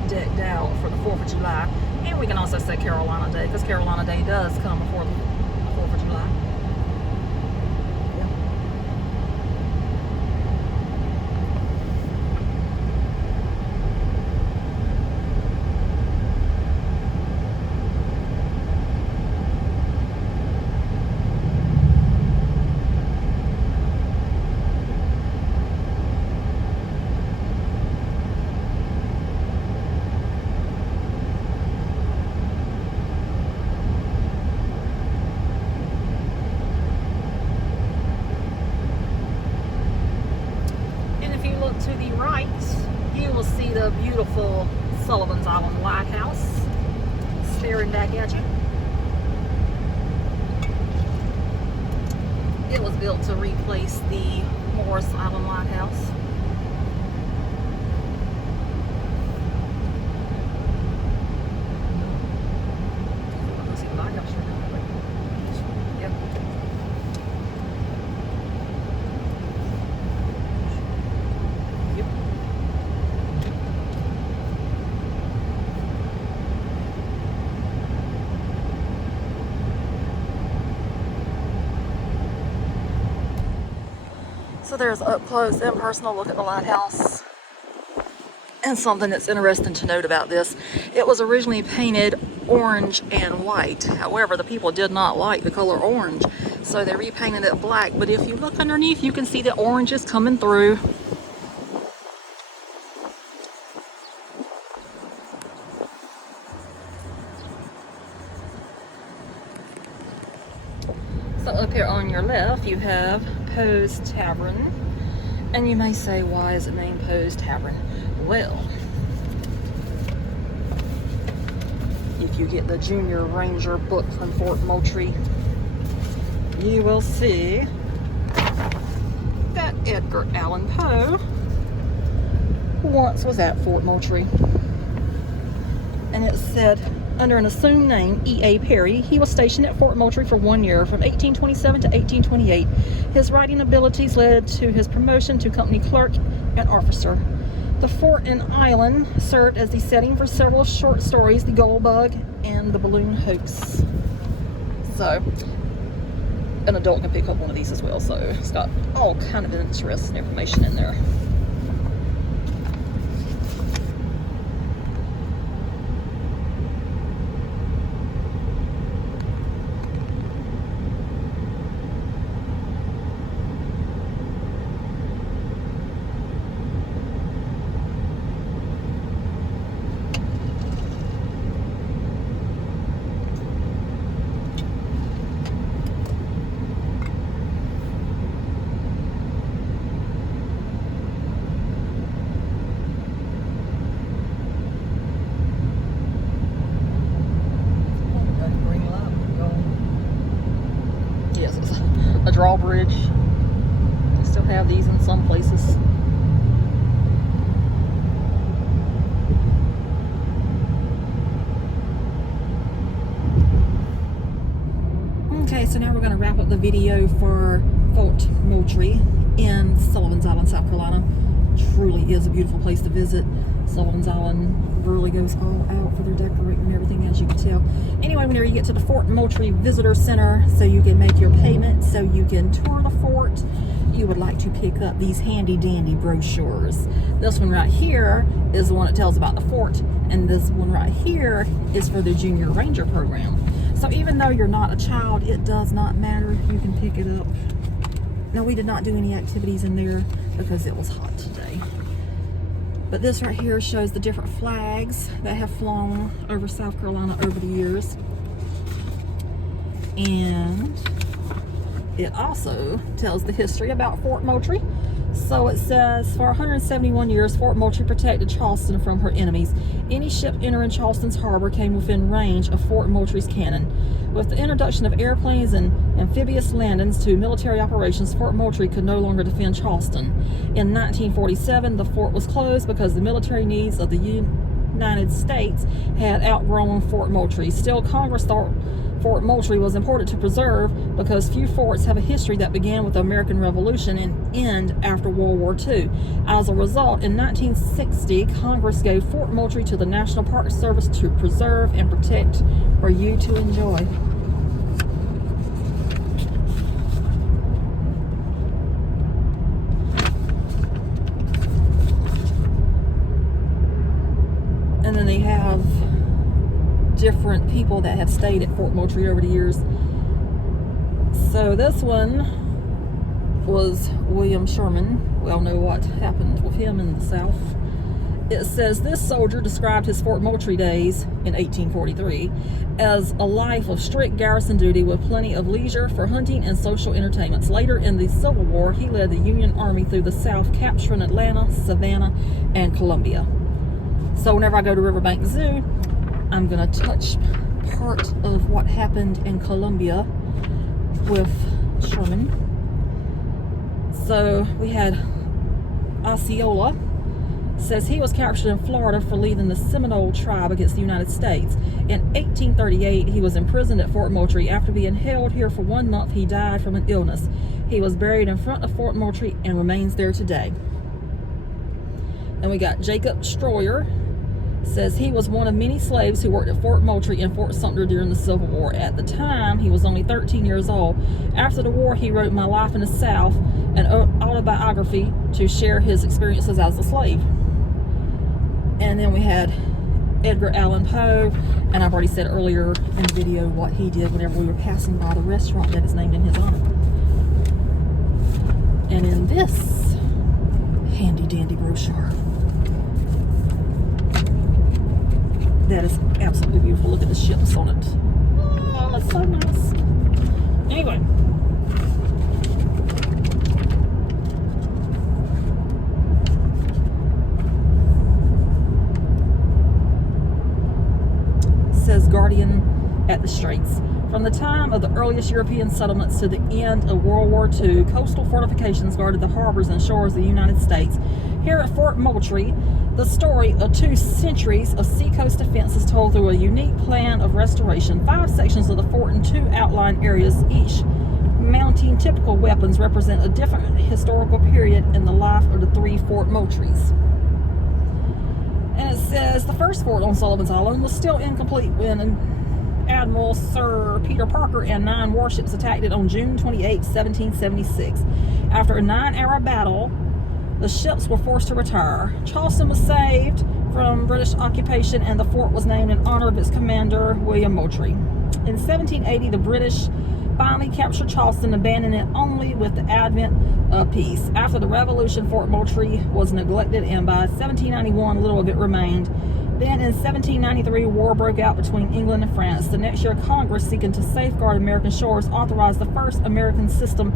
decked out for the 4th of July. And we can also say Carolina Day, because Carolina Day does come before the 4th of July. To the right, you will see the beautiful Sullivan's Island Lighthouse staring back at you. It was built to replace the Morris Island Lighthouse. Yep. So there's an up close and personal look at the lighthouse. And something that's interesting to note about this, it was originally painted orange and white. However, the people did not like the color orange, so they repainted it black. But if you look underneath, you can see the orange is coming through. So up here on your left, you have Poe's Tavern. And you may say, why is it named Poe's Tavern? Well, if you get the Junior Ranger book from Fort Moultrie, you will see that Edgar Allan Poe once was at Fort Moultrie. And it said, under an assumed name, E.A. Perry, he was stationed at Fort Moultrie for 1 year, from 1827 to 1828. His writing abilities led to his promotion to company clerk and officer. The fort and island served as the setting for several short stories, The Gold Bug and The Balloon Hoax. So, an adult can pick up one of these as well, so it's got all kind of interesting information in there. storage. They still have these in some places. Okay, so now we're going to wrap up the video for Fort Moultrie in Sullivan's Island, South Carolina. Truly is a beautiful place to visit. Sullivan's Island really goes all out for their decorating and everything, as you can tell. Anyway, whenever you get to the Fort Moultrie Visitor Center, so you can make your payment, so you can tour the fort, you would like to pick up these handy dandy brochures. This one right here is the one that tells about the fort, and this one right here is for the Junior Ranger program. So even though you're not a child, it does not matter. You can pick it up. Now, we did not do any activities in there because it was hot today. But this right here shows the different flags that have flown over South Carolina over the years. And it also tells the history about Fort Moultrie. So it says, for 171 years, Fort Moultrie protected Charleston from her enemies. Any ship entering Charleston's harbor came within range of Fort Moultrie's cannon. With the introduction of airplanes and amphibious landings to military operations, Fort Moultrie could no longer defend Charleston. In 1947, the fort was closed because the military needs of the United States had outgrown Fort Moultrie. Still, Congress thought Fort Moultrie was important to preserve because few forts have a history that began with the American Revolution and end after World War II. As a result, in 1960, Congress gave Fort Moultrie to the National Park Service to preserve and protect for you to enjoy. And then they have different people that have stayed at Fort Moultrie over the years. So this one was William Sherman. We all know what happened with him in the South. It says this soldier described his Fort Moultrie days in 1843 as a life of strict garrison duty with plenty of leisure for hunting and social entertainments. Later in the Civil War, he led the Union Army through the South, capturing Atlanta, Savannah, and Columbia. So whenever I go to Riverbank Zoo, I'm going to touch part of what happened in Columbia with Sherman. So we had Osceola. Says he was captured in Florida for leading the Seminole tribe against the United States. In 1838, he was imprisoned at Fort Moultrie. After being held here for 1 month, he died from an illness. He was buried in front of Fort Moultrie and remains there today. And we got Jacob Stroyer. Says he was one of many slaves who worked at Fort Moultrie and Fort Sumter during the Civil War. At the time, he was only 13 years old. After the war, he wrote My Life in the South, an autobiography to share his experiences as a slave. And then we had Edgar Allan Poe, and I've already said earlier in the video what he did whenever we were passing by the restaurant that is named in his honor. And in this handy dandy brochure, that is absolutely beautiful. Look at the ships on it. Oh, that's so nice. Anyway. Says Guardian at the Straits. From the time of the earliest European settlements to the end of World War II, coastal fortifications guarded the harbors and shores of the United States. Here at Fort Moultrie, the story of 2 centuries of seacoast defense is told through a unique plan of restoration. 5 sections of the fort and 2 outlying areas, each mounting typical weapons, represent a different historical period in the life of the 3 Fort Moultries. And it says the first fort on Sullivan's Island was still incomplete when Admiral Sir Peter Parker and 9 warships attacked it on June 28, 1776. After a 9-hour battle, the ships were forced to retire. Charleston was saved from British occupation, and the fort was named in honor of its commander, William Moultrie. In 1780, the British finally captured Charleston, abandoning it only with the advent of peace. After the Revolution, Fort Moultrie was neglected, and by 1791, little of it remained. Then in 1793, war broke out between England and France. The next year, Congress, seeking to safeguard American shores, authorized the first American system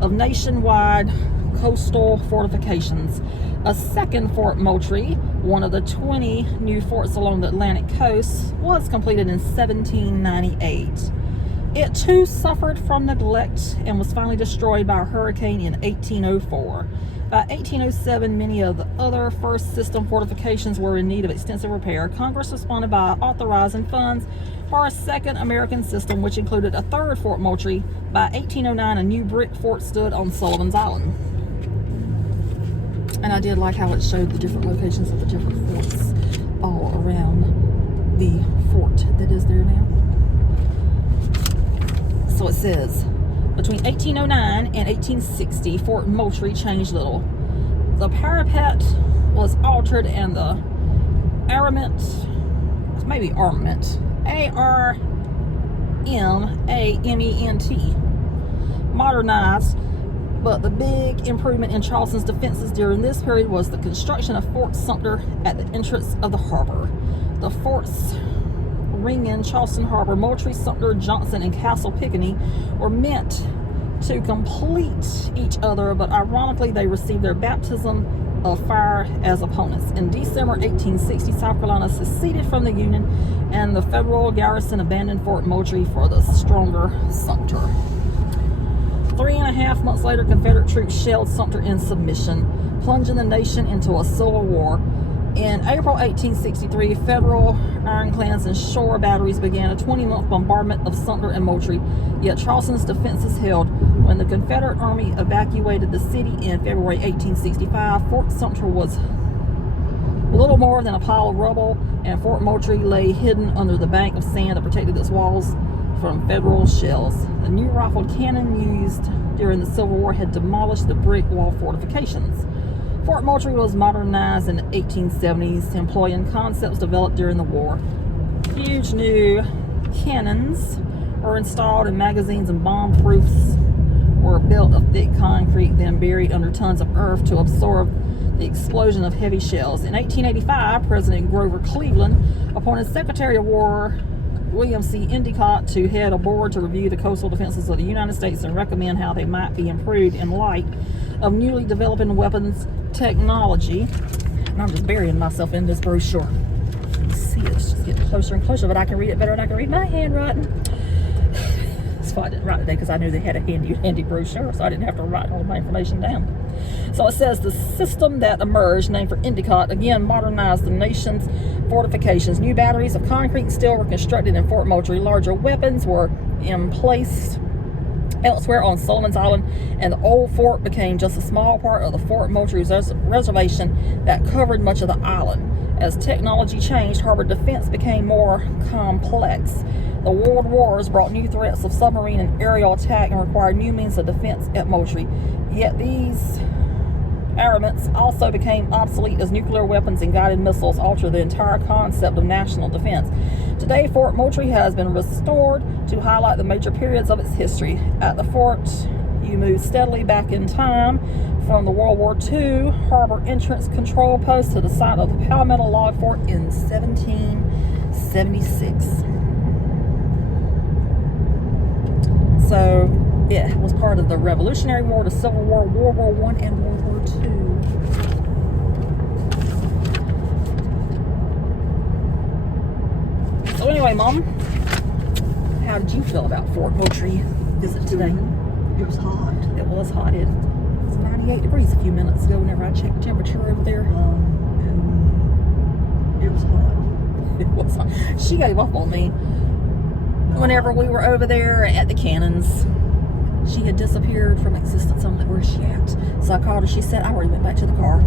of nationwide coastal fortifications. A second Fort Moultrie, one of the 20 new forts along the Atlantic coast, was completed in 1798. It too suffered from neglect and was finally destroyed by a hurricane in 1804. By 1807, many of the other first system fortifications were in need of extensive repair. Congress responded by authorizing funds for a second American system, which included a third Fort Moultrie. By 1809, a new brick fort stood on Sullivan's Island. And I did like how it showed the different locations of the different forts all around the fort that is there now. So it says, between 1809 and 1860, Fort Moultrie changed little. The parapet was altered and the armament, A-R-M-A-M-E-N-T, modernized. But the big improvement in Charleston's defenses during this period was the construction of Fort Sumter at the entrance of the harbor. The forts ring in Charleston Harbor, Moultrie, Sumter, Johnson, and Castle Pinckney were meant to complete each other, but ironically they received their baptism of fire as opponents. In December 1860, South Carolina seceded from the Union, and the federal garrison abandoned Fort Moultrie for the stronger Sumter. 3.5 months later, Confederate troops shelled Sumter in submission, plunging the nation into a civil war. In April 1863, federal ironclads and shore batteries began a 20-month bombardment of Sumter and Moultrie, yet Charleston's defenses held. When the Confederate Army evacuated the city in February 1865, Fort Sumter was little more than a pile of rubble, and Fort Moultrie lay hidden under the bank of sand that protected its walls from federal shells. The new rifled cannon used during the Civil War had demolished the brick wall fortifications. Fort Moultrie was modernized in the 1870s, employing concepts developed during the war. Huge new cannons were installed, and magazines and bomb proofs were built of thick concrete, then buried under tons of earth to absorb the explosion of heavy shells. In 1885, President Grover Cleveland appointed Secretary of War William C. Endicott to head a board to review the coastal defenses of the United States and recommend how they might be improved in light of newly developing weapons technology. And I'm just burying myself in this brochure. You see it's just getting closer and closer, but I can read it better than I can read my handwriting. That's why I didn't write today, because I knew they had a handy brochure, so I didn't have to write all of my information down. So it says the system that emerged, named for Endicott, again modernized the nation's fortifications. New batteries of concrete and steel were constructed in Fort Moultrie. Larger weapons were in place elsewhere on Sullivan's Island, and the old fort became just a small part of the Fort Moultrie reservation that covered much of the island. As technology changed, harbor defense became more complex. The world wars brought new threats of submarine and aerial attack and required new means of defense at Moultrie. Yet these armaments also became obsolete as nuclear weapons and guided missiles altered the entire concept of national defense. Today, Fort Moultrie has been restored to highlight the major periods of its history. At the fort, you move steadily back in time from the World War II harbor entrance control post to the site of the Palmetto Log Fort in 1776. So it was part of the Revolutionary War, the Civil War, World War I, and World War II. So anyway, Mom, how did you feel about Fort Moultrie visit today? It was hot. It was hot. It was 98 degrees a few minutes ago whenever I checked the temperature over there. And it was hot. It was hot. She gave up on me whenever we were over there at the cannons. She had disappeared from existence. I'm like, where's she at? So I called her. She said, I already went back to the car.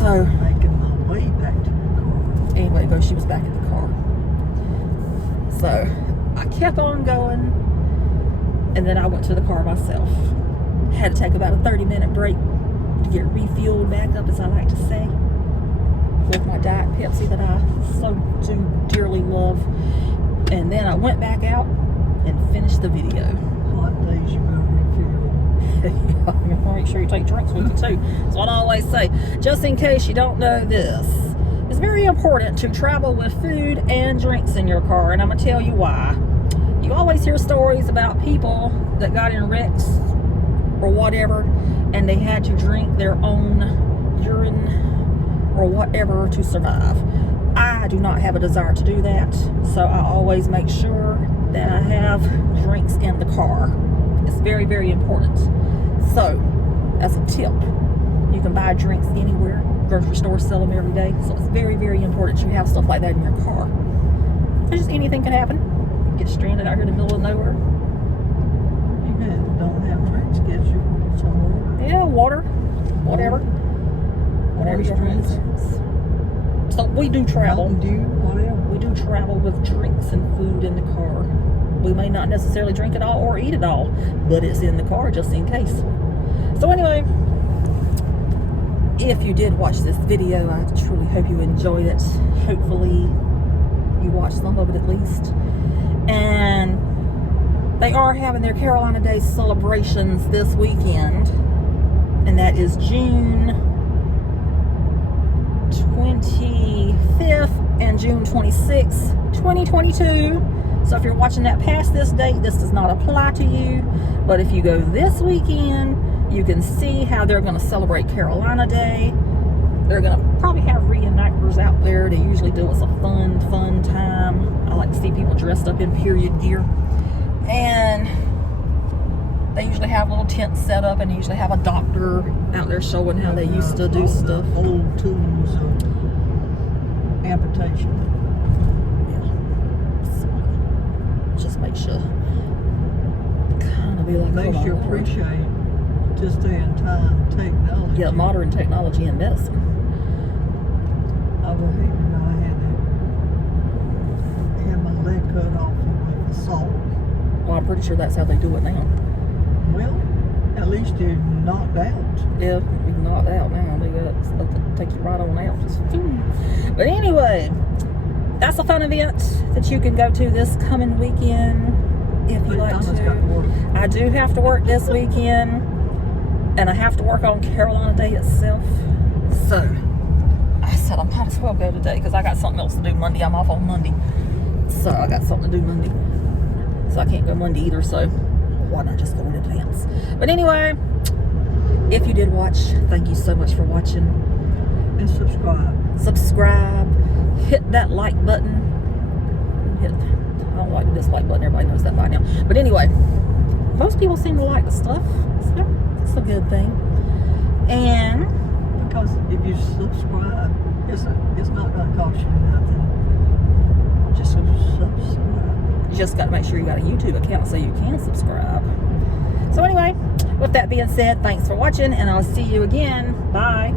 So I'm making my way back to the car. anyway, but she was back in the car. So I kept on going, and then I went to the car myself. Had to take about a 30-minute break to get refueled back up, as I like to say, with my Diet Pepsi that I so dearly love. And then I went back out and finished the video. Hot days you go refuel. You want to make sure you take drinks with you too. That's what I always say. Just in case you don't know this, it's very important to travel with food and drinks in your car, and I'm going to tell you why. You always hear stories about people that got in wrecks or whatever, and they had to drink their own urine or whatever to survive. I do not have a desire to do that, so I always make sure that I have drinks in the car. It's very, very important. So, as a tip, you can buy drinks anywhere. Grocery stores sell them every day. So it's very, very important you have stuff like that in your car. Because just anything can happen. You get stranded out here in the middle of nowhere. You don't have drinks, gives you some water. Yeah, water, whatever. Whatever your drinks. hands. So we do travel. Mountain Dew, whatever. We do travel with drinks and food in the car. We may not necessarily drink it all or eat it all, but it's in the car just in case. So anyway, if you did watch this video, I truly hope you enjoyed it. Hopefully you watched some of it at least. And they are having their Carolina Day celebrations this weekend, and that is June 25th and June 26th, 2022. So if you're watching that past this date, this does not apply to you. But if you go this weekend, you can see how they're going to celebrate Carolina Day. They're going to probably have reenactors out there. They usually do. It's a fun time. I like to see people dressed up in period gear. And they usually have little tents set up, and they usually have a doctor out there showing how they used to do stuff. Old tools of amputation. Just makes you kind of be like, Makes hold you on, Lord. appreciate just in time technology. Yeah, modern technology and medicine. I would hate to know I had my leg cut off with a saw. Well, I'm pretty sure that's how they do it now. Well, at least you're knocked out. Yeah, you can knock it out now. They got stuff to take you right on out. Just, but anyway, that's a fun event that you can go to this coming weekend if you like Donna's got to. work. I do have to work this weekend, and I have to work on Carolina Day itself. So I said I might as well go today because I got something else to do Monday. I'm off on Monday, so I got something to do Monday. So I can't go Monday either. So why not just go in advance? But anyway, if you did watch, thank you so much for watching. And Subscribe. Hit that like button. I don't like the dislike button. Everybody knows that by now. But anyway, most people seem to like the stuff, so it's a good thing. And because if you subscribe, it's not going to cost you nothing. Just subscribe. you just got to make sure you got a YouTube account so you can subscribe. So anyway, with that being said, thanks for watching, and I'll see you again. Bye.